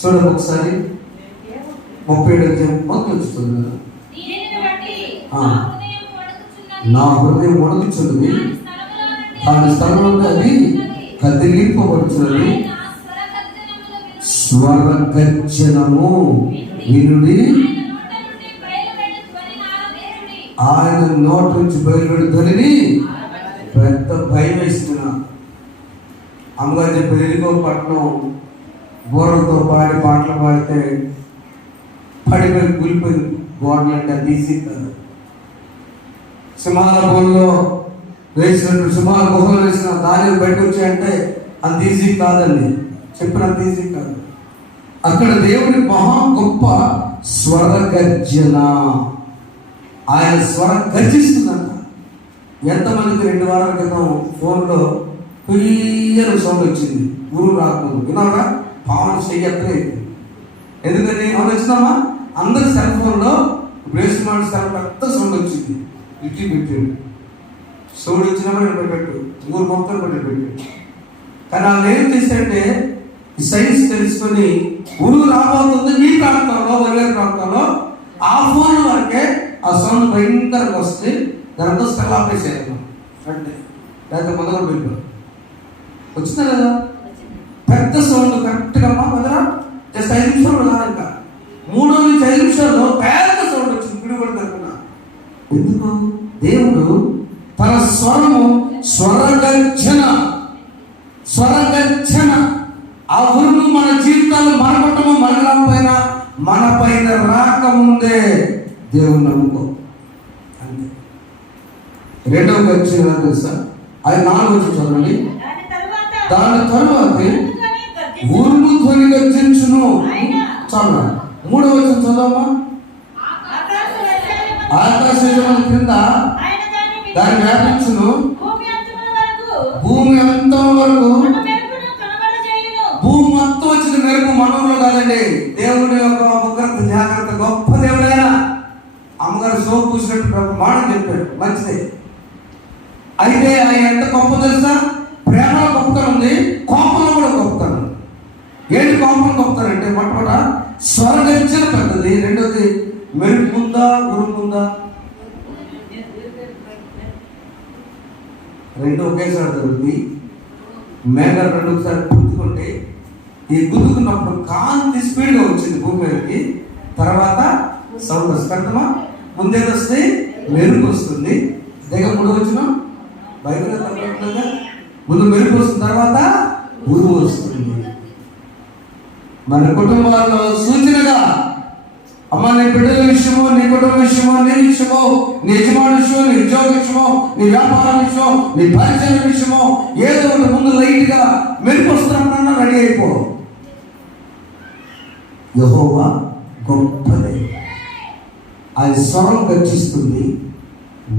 చూడండి ఒకసారి 37 మొదలు వస్తుంది కదా. నా హృదయం వణుకుచున్నది, దాని స్థలంలో అది కదిలింపబడుచున్నది. స్వర గర్జనము వినుడి, ఆయన నోటి నుంచి బయలుపెడుతుంది. పెద్ద భయం వేస్తున్నా. అమ్మగారు చెప్పి ఎలుగో పట్టణం బోరలతో పాడి పాటలు పాడితే పడిపోయి కూలిపోయి గోడలంటే తీసి సింహాల బోన్లో వేసినట్టు సుమారు గుహలు వేసిన దాని బయటకు వచ్చాయంటే అంత ఈజీ కాదండి, చెప్పినంత ఈజీ కాదు. అక్కడ దేవుడి మహా గొప్ప స్వరగర్జన, ఆయన స్వరం గర్జిస్తుందంట. ఎంతమందికి 2 వారాల క్రితం ఫోన్లో పియ్యని సౌండ్ వచ్చింది, ఊరు రాకముందు విన్నారా? పావన చెయ్యట్లేదు. ఎందుకని అవును వచ్చినామా? అందరి సెల్ ఫోన్లో బ్రేస్మాన్ సెల్ పెద్ద సౌండ్ వచ్చింది, ఇట్టి పెట్టాడు. సౌండ్ వచ్చినప్పుడు పెట్టు, ఊరు మొత్తం పెట్టు. కానీ వాళ్ళు ఏం చేశారంటే ఈ సైన్స్ తెలుసుకొని ఉరుగు రాబోతుంది మీ ప్రాంతంలో, వరివేరు ప్రాంతంలో ఆ ఫోన్ వరకే ఆ సౌండ్ భయంకరంగా వస్తే దాంతో సెల్ ఆపేసారు అంటే, లేకపోతే మొదలు పెట్టు వచ్చిందా కదా పెద్ద సౌండ్ కరెక్ట్గా మొదల జస్ట్ 5 నిమిషాలు రాక 3 నుంచి 5 నిమిషాల్లో పెద్ద సౌండ్ వచ్చింది, పిడుగుపడుతున్నా. ఎందుకు? దేవుడు తన స్వరము స్వరగర్జన ఆ ఉరుము మన జీవితాలు మరపటము మరగకపోయినా మన పైన రాకముందే దేవుని నమ్ముకో అంతే. 2వ గర్జన తెలుసా? అది 4వ వచనం చదవండి. దాని తరువాత ఉరుము ధ్వని గర్జించును. చదవ 3వ వచనం చదవమ్మా. ఆకాశం క్రింద దాన్ని వ్యాపించును, భూమి అంతం వరకు. భూమి మొత్తం వచ్చిన మెరుపు మనలో కాదండి, దేవుడి యొక్క ఉగ్రత జాగ్రత్త. గొప్ప దేవుడైనా అమ్మగారు సోపు పూసినట్టు మాట చెప్పాడు, మంచిదే. అయితే ఆయన ఎంత గొప్ప తెలుసా? ప్రేమలో గొప్పతనం ఉంది, కోపంలో కూడా గొప్పతనం. ఏంటి కోపం గొప్పతనం అంటే మొట్టమొదట స్వరగర్జన పెద్దది, రెండోది మెరుపు ఉందా ఉరుము ఉందా, రెండు ఒకేసారి జరుగుతుంది. మేఘాలు 2 సార్లు గుర్తుకుంటే ఈ గుర్తుకున్నప్పుడు కాంతి స్పీడ్గా వచ్చింది భూమి మీదకి, తర్వాత సౌండ్ వస్తుందమ్మా. ముందేది వస్తే మెరుపు వస్తుంది, దగ్గర 3 వచ్చిన బైబిల్ ముందు మెరుపు వస్తుంది, తర్వాత ఉరుము వస్తుంది. మన కుటుంబాల్లో సూచనగా అమ్మ నీ బిడ్డల విషయమో, నీ కుటుంబ విషయమో, నీ విషయమో, నీ యజమాని విషయమో, నీ ఉద్యోగ విషయమో, నీ వ్యాపారం విషయమో, నీ పరిచయం విషయమో ఏదో ఒకటి ముందు లైట్గా మెరుపు వస్తున్నా రెడీ అయిపో. యెహోవా గొప్పదే, ఆయన స్వరం గర్జిస్తుంది,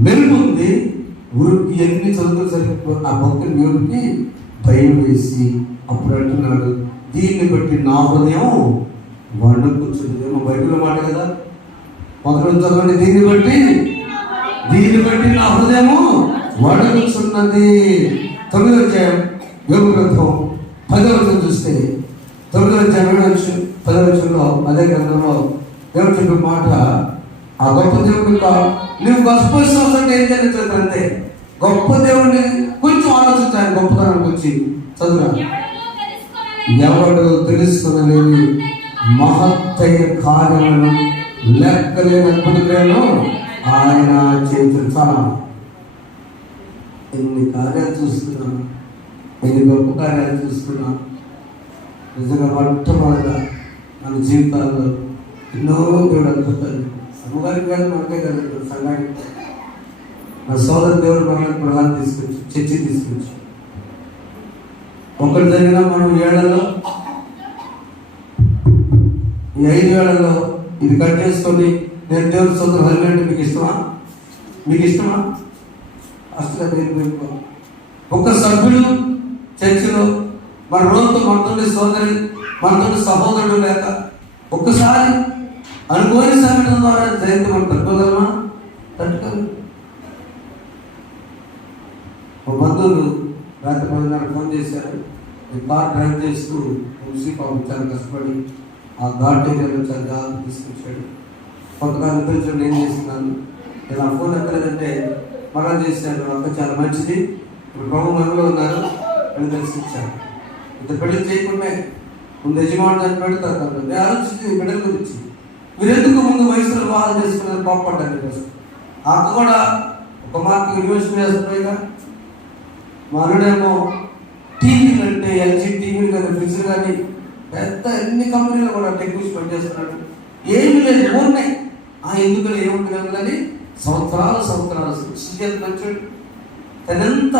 మెరుపు ఉంది, ఉరికి ఎన్ని చదువులు సరిపో. ఆ భక్తుని దేవుడికి భయం వేసి అప్పుడు అంటున్నాడు, దీన్ని బట్టి నా హృదయం వణుకుచున్నది. ఏమో బైబిల్ మాట కదా, మొదలు చదవండి. దీన్ని బట్టి నా హృదయము వణుకుచున్నది. 9వ అధ్యాయం యోబు గ్రంథం 10వ వచనం చూస్తే 9వ అధ్యాయం 10వ వచనంలో అదే గ్రంథంలో దేవుడు చెప్పే మాట, ఆ గొప్ప దేవుడు నువ్వు గొప్ప అంటే ఏం జరిగింది అంతే. గొప్ప దేవుడిని కొంచెం ఆలోచించాను, గొప్పతనం గురించి చదువు. ఎవడు తెలుసుకునలేని మహత్తైన కార్యములను లెక్కలేని అద్భుతాలను ఆయన చేతులు. చాలా ఎన్ని కార్యాలు చూస్తున్నాను, ఎన్ని గొప్ప కార్యాలు చూస్తున్నాను. నిజంగా మొట్టమొదటిగా మన జీవితాల్లో ఎన్నో దేవుడు అద్భుతాలు. అమ్మగారికి కానీ మనకే కదా, సంఘానికి నా సోదరు దేవుడు మనకి ప్రధానం తీసుకొచ్చి చర్చి తీసుకొచ్చి ఒకటి జరిగినా మనం ఏళ్లలో ఈ 5 ఏళ్లలో ఇది కట్ చేసుకొని నేను దేవుడి సోదరు హెల్మెట్ మీకు ఇష్టమా? అసలు దేవుడు ఒక సభ్యుడు చర్చిలో మన రోజుతో మనతోటి సోదరి, మనతోటి సహోదరుడు లేక ఒక్కసారి అనుకోని సంఘటన ద్వారా జయంతి మనం తట్టుకోగలమా? తట్టుకోగలరు. ఒక బంధువులు రాత్రి 10:30 ఫోన్ చేశారు. కార్ డ్రైవ్ చేస్తూ మున్సి చాలా కష్టపడి ఆ ఘాట్ ఏరియాలో చాలా తీసుకొచ్చాడు. కొంతకాలం నిద్రించడం ఏం చేస్తున్నాను, నేను ఆ ఫోన్ ఎక్కలేదంటే మరణ చేశాను. అక్క చాలా మంచిది, ఇప్పుడు ప్రభు మనలో ఉన్నారు అని తెలిసిచ్చాను. ఇంత పెళ్లి చేయకుండా ముందు యజమాని దాన్ని పెడతారు. నేను ఆలోచించి బిడ్డల గురించి మీరు ఎందుకు ముందు వయసులో వివాహాలు చేసుకున్నది కోప్పడ్డాను. ఆ అక్క కూడా ఒక మార్కు యూనివర్సిటీ వేసిపోయిగా మా అల్లుడేమో టీవీలు అంటే ఎల్జీ టీవీలు కానీ ఫ్రిడ్జ్ కానీ పెద్ద ఎన్ని కంపెనీలు కూడా టెక్నీషియన్ పనిచేస్తున్నాడు. ఏమి లేదు, ఉన్నాయి. ఎందుకు ఏముంటుంది కానీ సంవత్సరాలు మంచి తనంత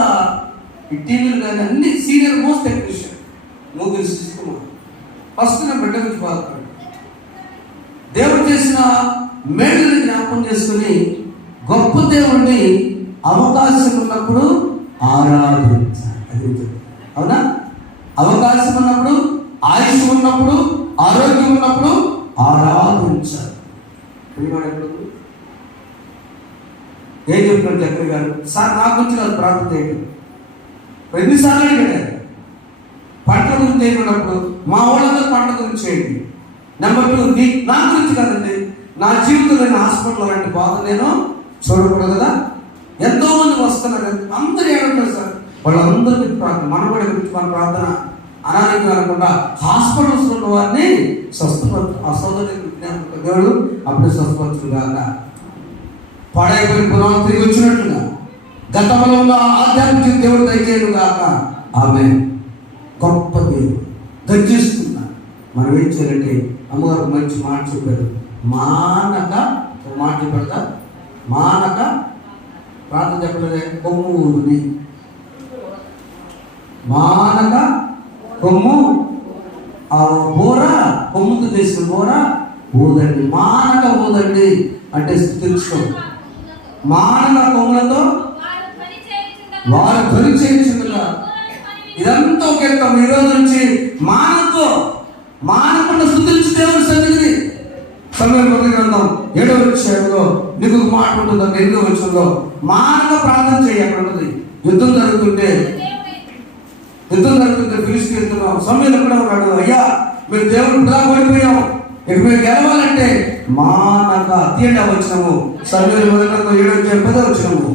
ఈ టీవీలు కానీ అన్ని సీనియర్ మోస్ట్ టెక్నీషియన్ మూవీలు సిస్టమ్. ఫస్ట్ నా బిడ్డ గురించి బాధపడు. దేవుడు చేసిన మేలుని జ్ఞాపకం చేసుకుని గొప్ప దేవుడిని అవకాశం ఉన్నప్పుడు ఆరాధించాలి. అది అవునా? అవకాశం ఉన్నప్పుడు, ఆయుష్ ఉన్నప్పుడు, ఆరోగ్యం ఉన్నప్పుడు ఆరాధించాలి. ఏం చెప్పినట్టు ఎక్కడ గారు సార్ నా గురించి నాకు ప్రార్థన చేయడం ఎన్నిసార్లు అడిగాడు. పంటల గురించి చేయకున్నప్పుడు మా వాళ్ళందరూ పంటల గురించి చేయండి. నెంబర్ 2 నా గురించి కాదండి, నా జీవితంలో నేను హాస్పిటల్ అలాంటి బాధ నేను చూడకూడదు కదా. ఎంతో మంది వస్తున్నారు, అందరూ ఏమంటారు సార్, వాళ్ళందరికీ ప్రార్థన, మనబడి గురించి మన ప్రార్థన అనారోగ్యం అనకుండా హాస్పిటల్స్ ఉన్న వారిని స్వస్థపరచు. ఆ సోదరుని దేవుడు అప్పుడే స్వస్థపరచుగాక. పాడైపోయిన పురాణం తిరిగి వచ్చినట్లుగా గతంలో ఉన్న ఆధ్యాత్మిక దేవుడు దయచేయను గాక. ఆమె గొప్ప దేవుడు గర్జిస్తున్నా. మనం ఏం చేయాలంటే అమ్మగారు మంచి మాట చెప్పారు, మానక మాట చెప్పారుగా, మానక ప్రార్థన చెప్పలేదే, కొమ్ము ఊరుని మానక కొమ్ము, ఆ బోర కొమ్ముతో చేసిన బోర ఊదండి, మానక ఊదండి అంటే తెలుసుకోండి. మానక కొమ్ములతో వారు ధ్వని చేయించుగా. ఇదంతా ఒక ఎక్కం. ఈ రోజు నుంచి మానకుండా స్తుతించు దేవుని సన్నిధిని. సమయం గ్రంథం 7వ అధ్యాయంలో నీకు ఒక మాట ఉంటుంది. 8వ వచనంలో మానక ప్రార్థన చేయి. అక్కడ ఉన్నది యుద్ధం జరుగుతుంటే ఫిలిష్తీయులతో సమయంలో కూడా ఉన్నాడు, అయ్యా మేము దేవుడు కూడా కోల్పోయాం, ఇక మేము గెలవాలంటే మానక తీయండి వచ్చినము. సమయంలో 7వ అధ్యాయం 10వ వచనము.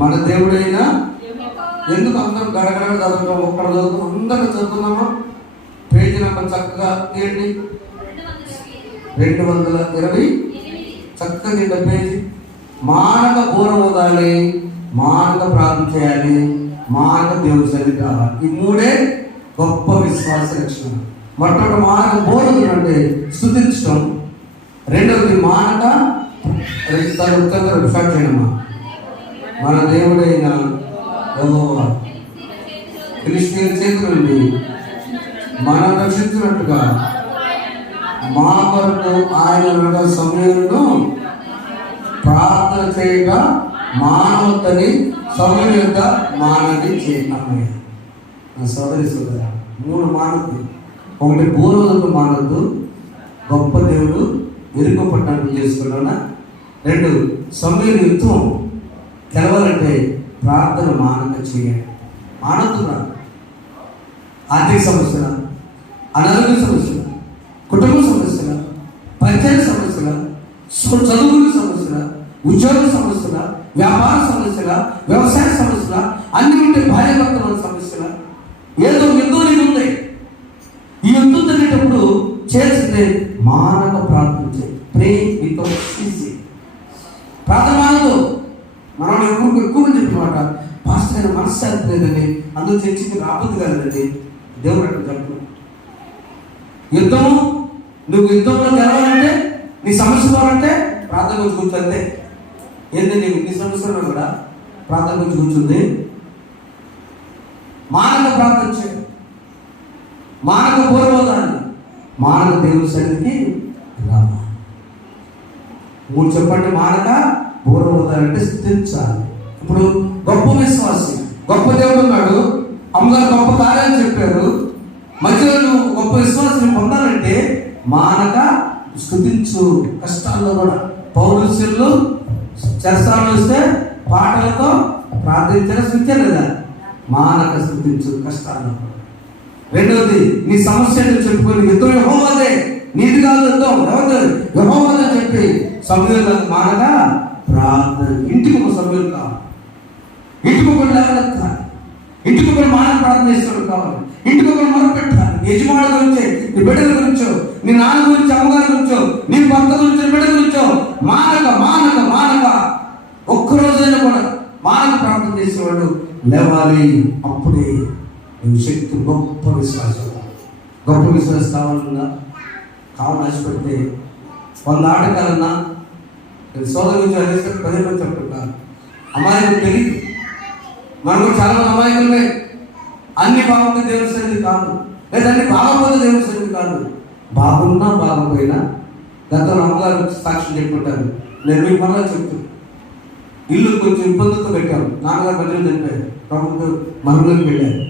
మన దేవుడైనా ఎందుకు అందరం గడగడ చదువుతాం, ఒక్కడ చదువుతాం, అందరూ చదువుతున్నామా? పేజీ నెంబర్ చక్కగా తీయండి, 220 చక్కగా తీయండి పేజీ. మానక బోర ఊదాలి, మానక ప్రార్థన చేయాలి, మానక దేవుడి సన్నిధి కావాలి. ఈ 3 గొప్ప విశ్వాస లక్షణం. మొట్టమొదటి మానక బోధన అంటే స్తుతించడం. రెండవది మానక స్టార్ట్ చేయడమా, మన దేవుడైన యెహోవా ఫిలిష్తీయుల చేతుల నుండి మనం రక్షించినట్టుగా మా కొరకు ఆయన సమయంలో ప్రార్థన చేయక మానవతని సమయం యొక్క మానవి చేయమయ్య. నా సోదరి 3 మానవులు. ఒకటి పూర్వలకు మానవద్దు, గొప్ప దేవుడు ఎరుక పట్టణం చేసుకున్నా. 2 సమయం యుద్ధం గెలవాలంటే ప్రార్థన మానక చేయాలి. మానవుతున్నా ఆర్థిక సమస్యల, అనారోగ్య సమస్యల, కుటుంబ సమస్యల, పంచాయతీ సమస్యల, చదువుల సమస్యల, ఉద్యోగ సమస్యల, వ్యాపార సమస్యల, వ్యవసాయ సమస్యల, అన్ని ఉంటే భార్యాభర్తల సమస్యల, ఏదో యుద్ధం ఉంది. ఈ యుద్ధం జరిగేటప్పుడు చేస్తే మానక ప్రార్థన చేయాలి. Pray without ceasing. ప్రార్థన మానదు. మనం ఎక్కువ చెప్పినమాట పాస్టర్ గారు మనశ్శాంతి లేదండి, అందులో చర్చికి రాబోద్దు కాదండి. దేవుడు అట్లా చెప్పు. యుద్ధము, నువ్వు యుద్ధంలో గెలవాలంటే, నీ సమస్య పోవాలంటే ప్రార్థన గురించి కూర్చుంటే ఏంటి, నీకు ఇన్ని సమస్యలు కూడా ప్రార్థన గురించి కూర్చుంది. మానక ప్రార్థన చేయాలి, మానక పూర్వోదాన్ని, మానక దేవుని సన్నిధికి రావాలి. 3 చెప్పండి. మానక పూర్వోదాలంటే స్థితించాలి. ఇప్పుడు గొప్ప విశ్వాసి, గొప్ప దేవుడు ఉన్నాడు, అమ్మగారు గొప్ప కార్యాలు చెప్పారు, మధ్యలో నువ్వు గొప్ప విశ్వాసాన్ని పొందాలంటే మానక స్తుతించు. కష్టాల్లో కూడా పౌరుషులు చెరసాలు వస్తే పాటలతో ప్రార్థించారు, స్థుతించారు లేదా? మానక స్తుతించు కష్టాల్లో. రెండవది, నీ సమస్య చెప్పుకొని యుద్ధం యెహోవాదే, నీది కాదు యుద్ధం, ఎవరు యెహోవాదే చెప్పి సమయంలో మానక ప్రార్థన. ఇంటికి ఒక సమయం కావాలి, ఇంటికి ఒకటి లేవలేదు కావాలి, ఇంటికి ఒకటి మానక ప్రార్థన చేసేవాడు కావాలి, ఇంటికి ఒకటి మొదలు పెట్టాలి. యజమానుల గురించే, నీ బిడ్డల గురించో, నీ నాన్న గురించి, అమ్మగారి గురించో, నీ భర్త గురించో, నీ బిడ్డ గురించో మానక మానక మానక ఒక్కరోజైనా కూడా మానక ప్రార్థన చేసి చేసేవాడు లేవాలి. అప్పుడే నువ్వు శక్తి గొప్ప విశ్వాసం. గొప్ప విశ్వాసం కావాలన్నా కావాలని ఆశపడితే 100 ఆటకాలన్నా సోదరు గురించి అనేసి 10 మంది చెప్తుంటారు. అమాయకులు తెలియదు. మనకు చాలా మంది అమాయకులమే. అన్ని బాగుంటే దేవుని సన్నిధి కాదు, లేదా అన్ని బాగపోతే దేవుని సన్నిధి కాదు. బాగున్నా బాగపోయినా గతంలో అమ్మగారు సాక్ష్యం చెప్పుకుంటారు. నేను మీకు మళ్ళా చెప్తాను. ఇల్లు కొంచెం ఇబ్బందులతో పెట్టాము. నాన్నగారు మధ్యలో చనిపోయారు. ప్రభుత్వం మనలోకి వెళ్ళారు.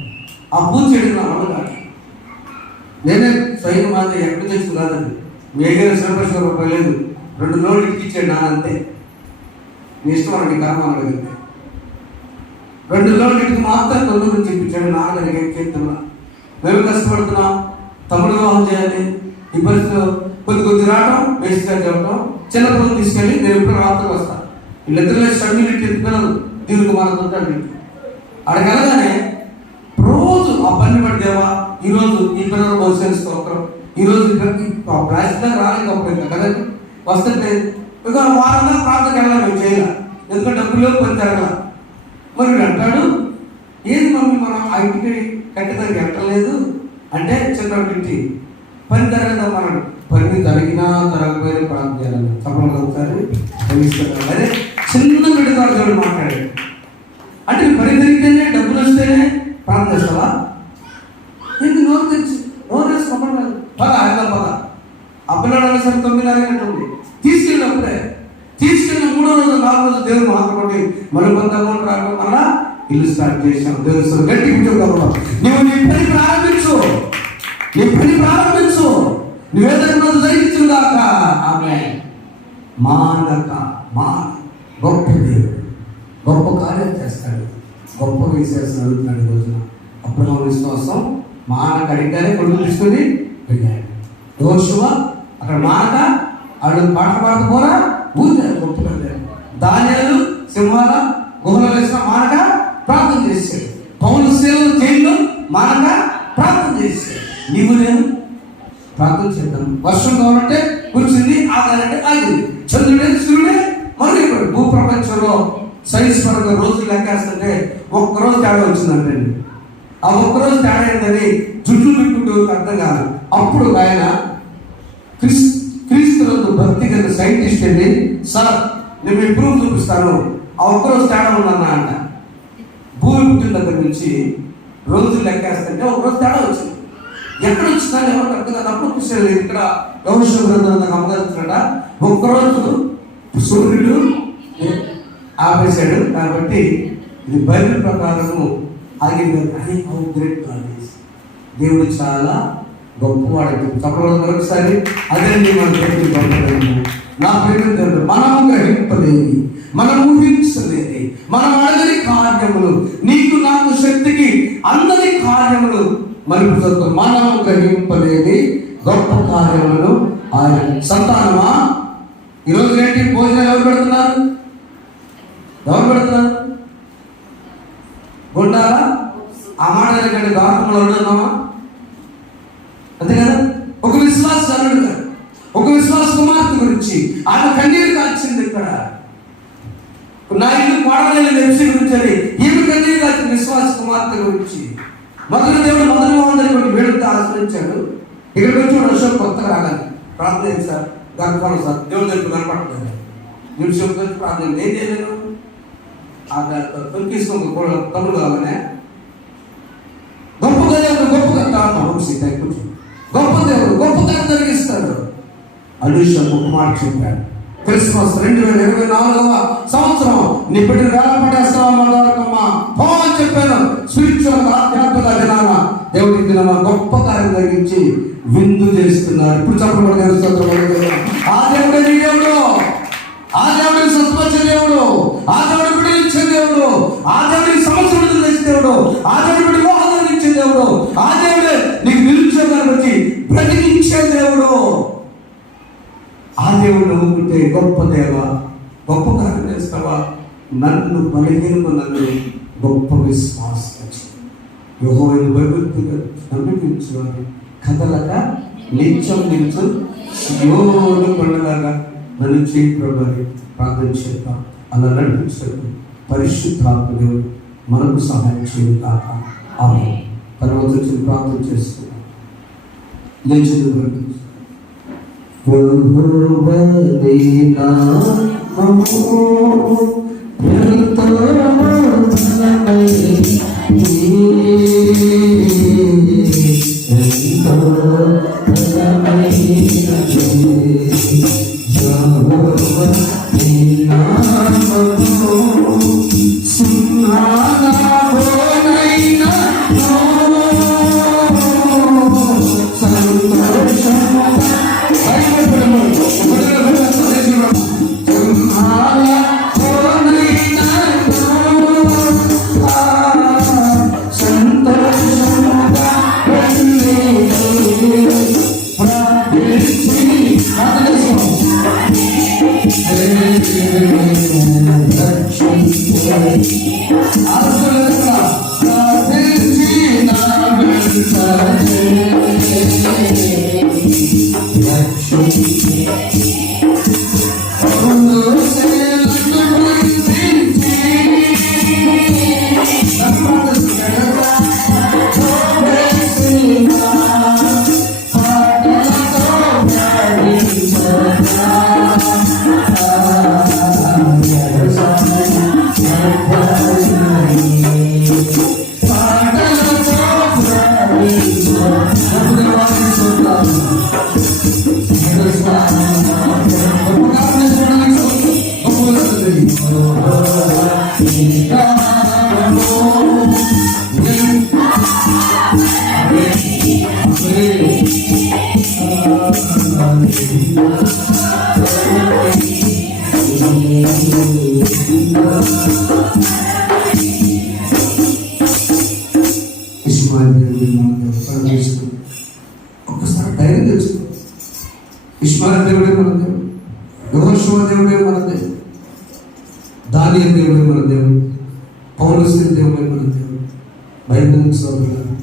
ఆ పూజ చేయడం నా వల్ల కాదు. నేనే స్వయం మాది ఎక్కడ తెచ్చుకు కాదండి. మీ దగ్గర రూపాయలు లేదు, 2 లోన్లు ఇంటికి ఇచ్చాడు నాన్న, అంతే. నీ ఇష్టం అండి కర్మ అడిగితే 2 లోన్లు ఇంటికి మాత్రం తొందరగా చెప్పించాడు. నాన్నగారికి ఏం చేస్తున్నా, మేము కష్టపడుతున్నాం, తమ్ముడు వివాహం చేయాలి. ఈ పరిస్థితిలో కొద్ది రావడం, బేసిక్గా చెప్పడం, చిన్నప్పుడు తీసుకెళ్ళి నేను ఇప్పుడు రాత్రికి వస్తాను. వీళ్ళిద్దరిలో స్టడీ పిల్లలు దీనికి మారుతుంటాడు. అక్కడికి వెళ్ళగానే రోజు ఆ పని పడితేవా ఈరోజు ఈ పిల్లలు భవిష్యత్తు ఒకరు ఈరోజు ప్లాస్టిక్ రాలేకపోయింది కదండి. వస్తుంటే ఇక వారంగా ప్రాంతానికి వెళ్ళాలి. మేము చేయాలి, ఎందుకంటే డబ్బులు పని జరగల. మరి వీడు అంటాడు, ఏది మమ్మీ మనం ఆ ఇంటికి కట్టేదానికి ఎట్టలేదు అంటే చిన్నటి పని జరగదా. మనం పని జరిగినా జరగకపోయినా ప్రాంతం చేయాలి. చెప్పడం ఒకసారి అదే చిన్న బిడ్డతో మాట్లాడాడు. అంటే పని జరిగితేనే డబ్బులు వస్తేనే ప్రాంతం చేస్తావా? ఏంటి నోరు తెచ్చి నోరు వేసుకోకుండా పద ఆయన పద. ఆ పిల్లలు సరే 9:30 గంటలు తీసుకెళ్ళినప్పుడే తీసుకెళ్ళిన 3వ రోజు 4వ రోజు దేవుడు మాట్లాడి మరి కొంత అమౌంట్ రావడం వల్ల ఇల్లు స్టార్ట్ చేశాం. దేవుడు గట్టి కూర్చోగలవా? నువ్వు నీ పని ప్రారంభించు, నీ పని ప్రారంభించు. నువ్వేదైనా జరిగించుగాక. ఆమె మానక గొప్ప దేవుడు గొప్ప కార్యం చేస్తాడు, గొప్ప విశేషం అడుగుతున్నాడు. ఈ రోజున అప్పుడు విశ్వాసం మానక అడిగానే కొడుకు తీసుకొని వెళ్ళాడు. యోషువ అక్కడ మానక ఆడు పాట పాడుకోరా ఊరు గొప్ప దానియాలు సింహాల గుహలో వేసిన మానక ప్రార్థన చేశాడు. పౌలు సేవలు జైల్లో మానక ప్రార్థన చేశాడు. నీవు నేను ప్రార్థన చేద్దాం. వర్షం కావాలంటే కురిసింది, ఆగాలంటే ఆగింది. చంద్రుడే సూర్యుడే మరొకడు. భూప్రపంచంలో సైన్స్ పరంగా రోజులు లెక్కేస్తుంటే ఒక్కరోజు తేడా వచ్చిందంటే ఆ ఒక్కరోజు తేడా ఏంటని జుట్లు పెట్టుకుంటూ అర్థం కాదు. అప్పుడు ఆయన క్రీస్తులకు భక్తి గల సైంటిస్ట్ అండి, సార్ నేను మీ ప్రూఫ్ చూపిస్తాను, ఆ ఒక్కరోజు తేడా ఉందన్నా అంట. భూమి పుట్టిన దగ్గర నుంచి రోజులు లెక్కేస్తుంటే ఒకరోజు తేడా వచ్చింది. ఎక్కడ వచ్చిందని ఎవరు అర్థం కాదు. అప్పుడు చూసాడు ఇక్కడ యోషువ గ్రంథం అమ్మగారుట ఒక్కరోజు సూర్యుడు ఆపేశాడు. కాబట్టి ఇది బైబిల్ ప్రకారము ఆగింది. అది హౌ గ్రేట్ గాడ్ ఈస్. దేవుడు చాలా గొప్పవాడు. చెప్పడం మరొకసారి అదే మన దేవుడు గొప్పవాడు. నా ప్రేమ దేవుడు మనము గ్రహింపలేని, మనం ఊహించలేని, మనం అడగని కార్యములు, నీకు నాకు శక్తికి అందరి కార్యములు మలుపు మనము గ్రహింపలేని గొప్ప కార్యములను ఆయన. సంతానమా ఈరోజు ఏంటి భోజనాలు ఎవరు పెడుతున్నారు? ఎవరు పెడుతున్నారు? గుండాలా? ఆ మాట కంటే దారుణంలో ఉంటున్నామా? అంతే కదా. ఒక విశ్వాసాలు ఒక విశ్వాస కుమార్తె గురించి ఆమె కన్నీరు కాల్చింది. ఇక్కడ నా ఇల్లు కోడలేని లెప్సి గురించి అని ఈమె కన్నీరు కాల్చింది. విశ్వాస కుమార్తె గురించి మొదటి దేవుడు మొదటి మోహన్ వేడుక ఆశ్రయించాడు. ఇక్కడికి వచ్చి వాడు అశోక్ కొత్తగా రాగాలి. ప్రార్థన ఏంటి సార్? కనుక్కోండి సార్, దేవుడు దగ్గర కనపడలేదు. నిమిషం ప్రార్థన ఏం చేయలేదు. తొలికిసుకో తమ్ముడు కావాలనే గొప్ప దేవుడు గొప్ప దేవుడు గొప్ప తరం జరిగిస్తాడు. అనుష ఒక మాట చెప్పాడు. క్రిస్మస్ 2024వ సంవత్సరం నీ బిడ్డను వేల పట్టేస్తావమ్మా అని చెప్పాను. స్పిరిచువల్ ఆధ్యాత్మిక దినాన దేవుడి దినాన గొప్ప కార్యం జరిగించి విందు చేస్తున్నారు. ఇప్పుడు చెప్పబడి ఆ దేవుడే నీ దేవుడు, ఆ దేవుడికి స్వస్థపరిచే దేవుడు, ఆ దేవుడి బిడ్డలు ఇచ్చే దేవుడు, ఆ దేవుడికి సమస్య విడుదల చేసే దేవుడు, ఆ దేవుడి వివాహాలు ఇచ్చే దేవుడు, ఆ దేవుడే నీకు నిరుద్యోగాన్ని వచ్చి బ్రతికించే దేవుడు. ఆ దేవుడు నమ్ముకుంటే గొప్ప దేవ గొప్ప కార్యం చేస్తావా? నన్ను బలహీనకు నన్ను గొప్ప విశ్వాసం యెహోవా భయభక్తిగా నమ్మించువారు కదలక నిత్యం నిల్చు సియోను కొండలాగా నన్ను చేయి ప్రభావి ప్రార్థన చేద్దాం. అలా నడిపించడం పరిశుద్ధాత్మ దేవుడు మనకు సహాయం చేయదు కాక. ఆమె తర్వాత వచ్చి ప్రార్థన చేస్తున్నాం. లేచింది ఒక్కసారి ధైర్యం తెచ్చుకో. ఇష్మాయేలు దేవుడే మన దేవుడు, యెహోషువ దేవుడే మన దేవుడు, దానియేలు దేవుడే మన దేవుడు, పౌలుసు దేవుడే మన దేవుడు. బైబిల్ సోదరులారా,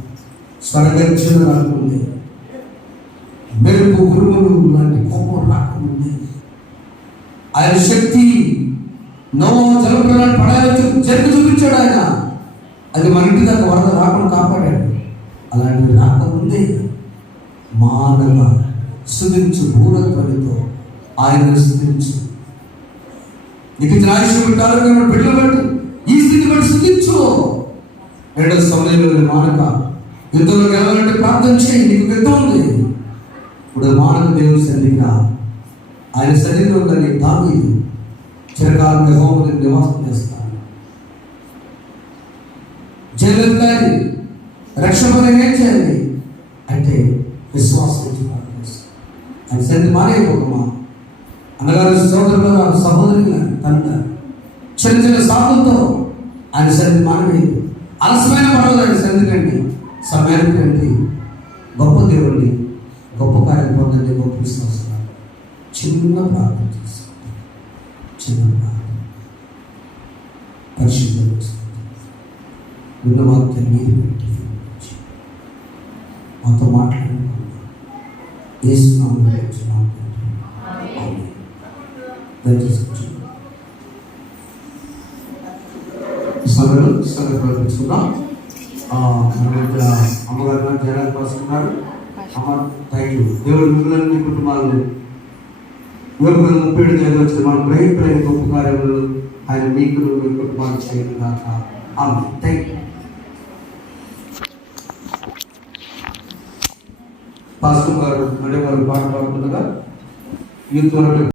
స్వరగర్జన రాకముందే, మెరుపు ఉరుములు లాంటి కోపం రాకముందే ఆయన శక్తి నోవహు జలప్రలయాన్ని పడాలని జరిగి చూపించాడు ఆయన. అది మన ఇంటి దాకా వరద రాకుండా కాపాడాడు. అలాంటివి రాకముందే మానవ స్తుతించు భూరత్వనితో ఆయనను స్తుతించు. నీకు ఆయుష్యం పెట్టాలని బిడ్డలు బట్టి ఈ స్థితి బట్టి స్తుతించు. రెండో సమయంలో మానక యుద్ధంలో గెలవాలంటే ప్రార్థన చేయి. నీకు యుద్ధం ఉంది. ఇప్పుడు మానక దేవుని సన్నిధిగా ఆయన సన్నిధిలో ఉందని దావీదు చిరకాలం యెహోవాను నివాసం చేస్తాను. జైలు రక్షణ ఏం చేయాలి అంటే విశ్వాసం ఆయన సన్నిధి మానేయకపోకమా. అన్నగారు సోదరులు సహోదరి తండ్రి చిన్న చిన్న సాధులతో ఆయన సన్నిధి మానవేయదు. అలసమైన పడవలు ఆయన సన్నిధి కండి, సమయానికి కండి. గొప్ప దేవుడిని గొప్ప కార్యం పొందండి. గొప్ప విశ్వాసం చిన్న ప్రార్థన చేస్తాం. చిన్న ప్రార్థన పరిశుద్ధం విన్న వాక్యం మీరు పెట్టి మాతో మాట్లాడుకుంటున్నాం. ప్రకటించుకున్నాం. అమ్మగారు జనాలు పరుచుకున్నారు. అమ్మ థ్యాంక్ యూ. దేవుడు మిమ్మల్ని కుటుంబాలు 37 జరగవచ్చు. మనం గ్రహింపలేని గొప్ప కార్యములు ఆయన మీకు మీ కుటుంబాలు చేయడం కాక. Thank you. పాస్టర్ గారు అంటే వారు పాట పాడుతుండగా యూత్